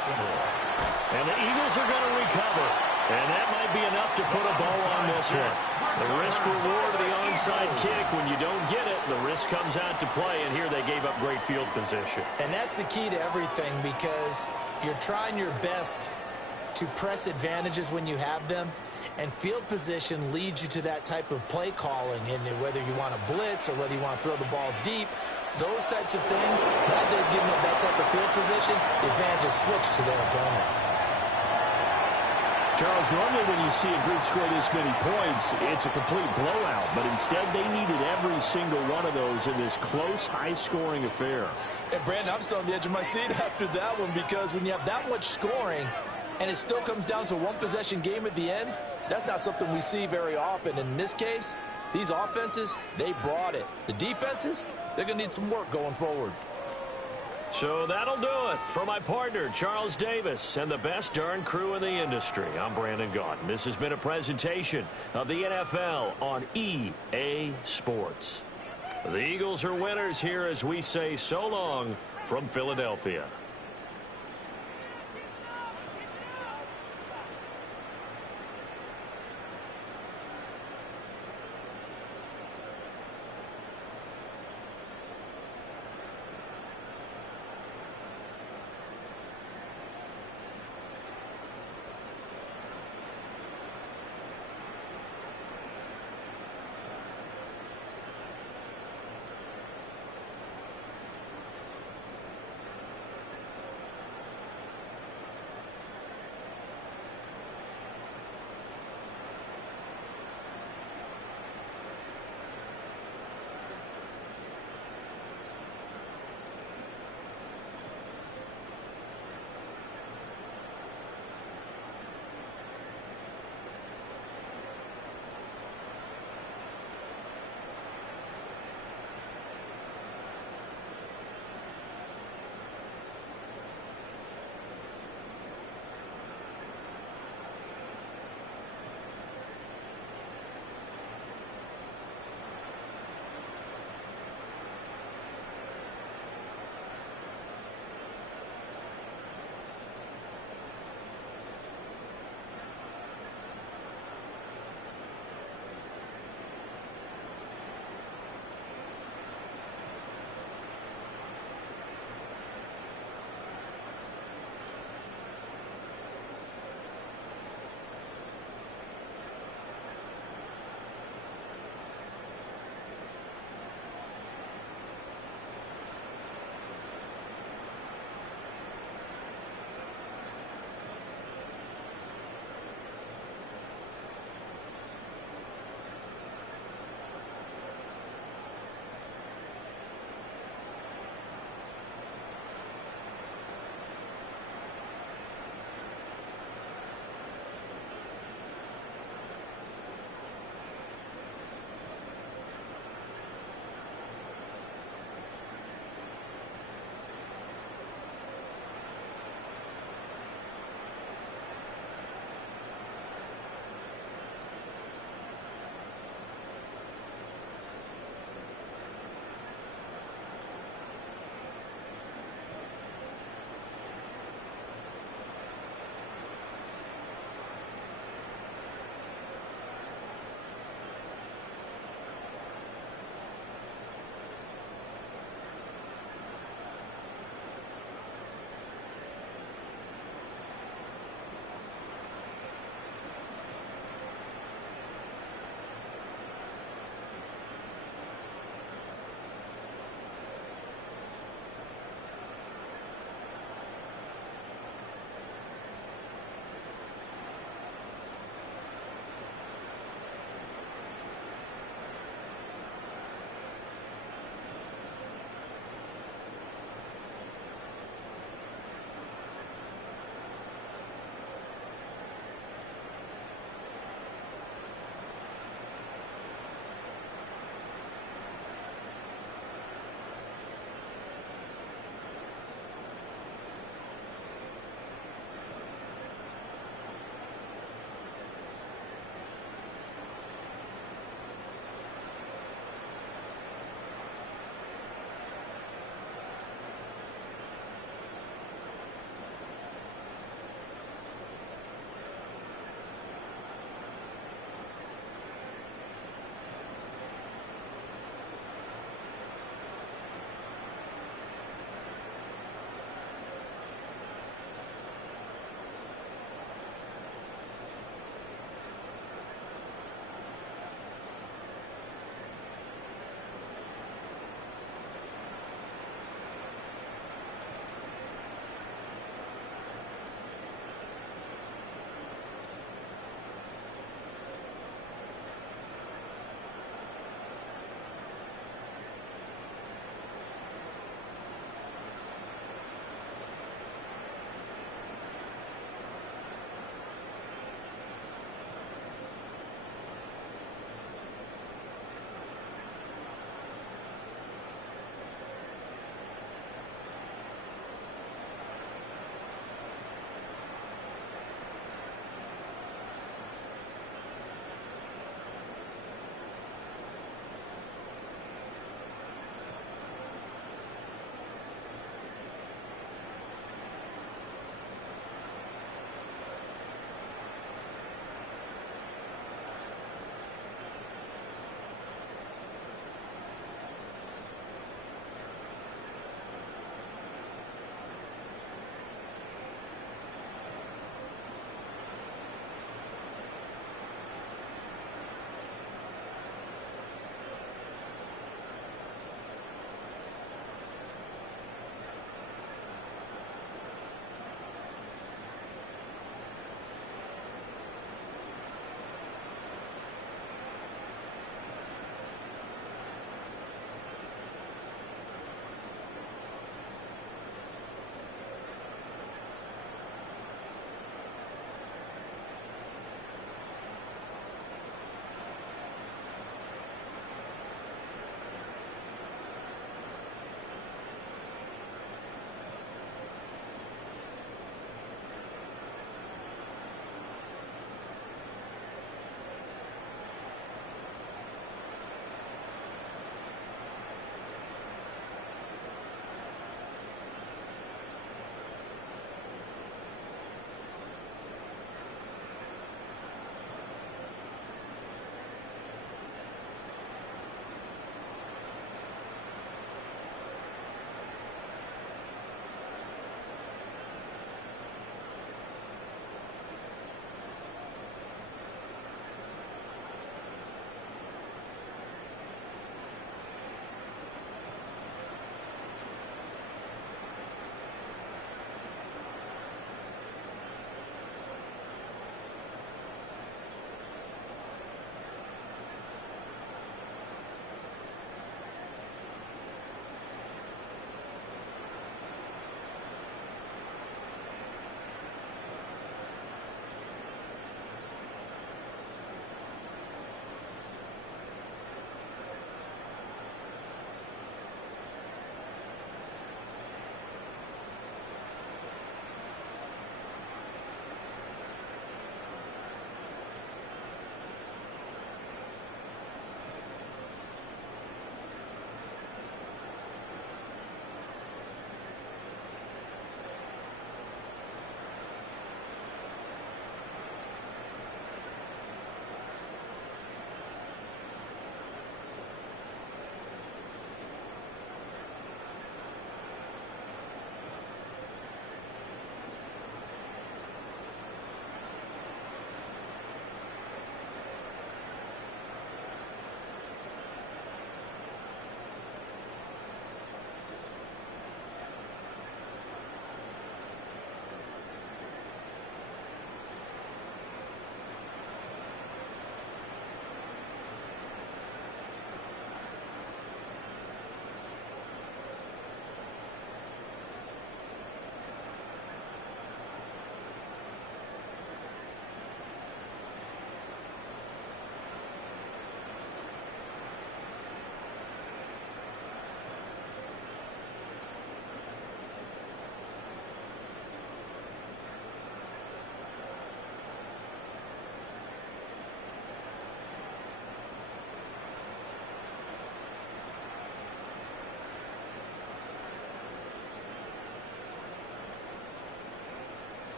And the Eagles are going to recover. And that might be enough to put a bow on this one. The risk-reward of the onside kick, when you don't get it, the risk comes out to play. And here they gave up great field position. And that's the key to everything, because you're trying your best to press advantages when you have them. And field position leads you to that type of play calling. And whether you want to blitz or whether you want to throw the ball deep, those types of things, now they've given up that type of field position, the advantage is switched to their opponent. Charles, normally when you see a group score this many points, it's a complete blowout. But instead, they needed every single one of those in this close, high-scoring affair. And, Brandon, I'm still on the edge of my seat after that one, because when you have that much scoring and it still comes down to a one-possession game at the end, that's not something we see very often. In this case, these offenses, they brought it. The defenses, they're going to need some work going forward. So that'll do it for my partner, Charles Davis, and the best darn crew in the industry. I'm Brandon Gaudin. This has been a presentation of the NFL on EA Sports. The Eagles are winners here as we say so long from Philadelphia.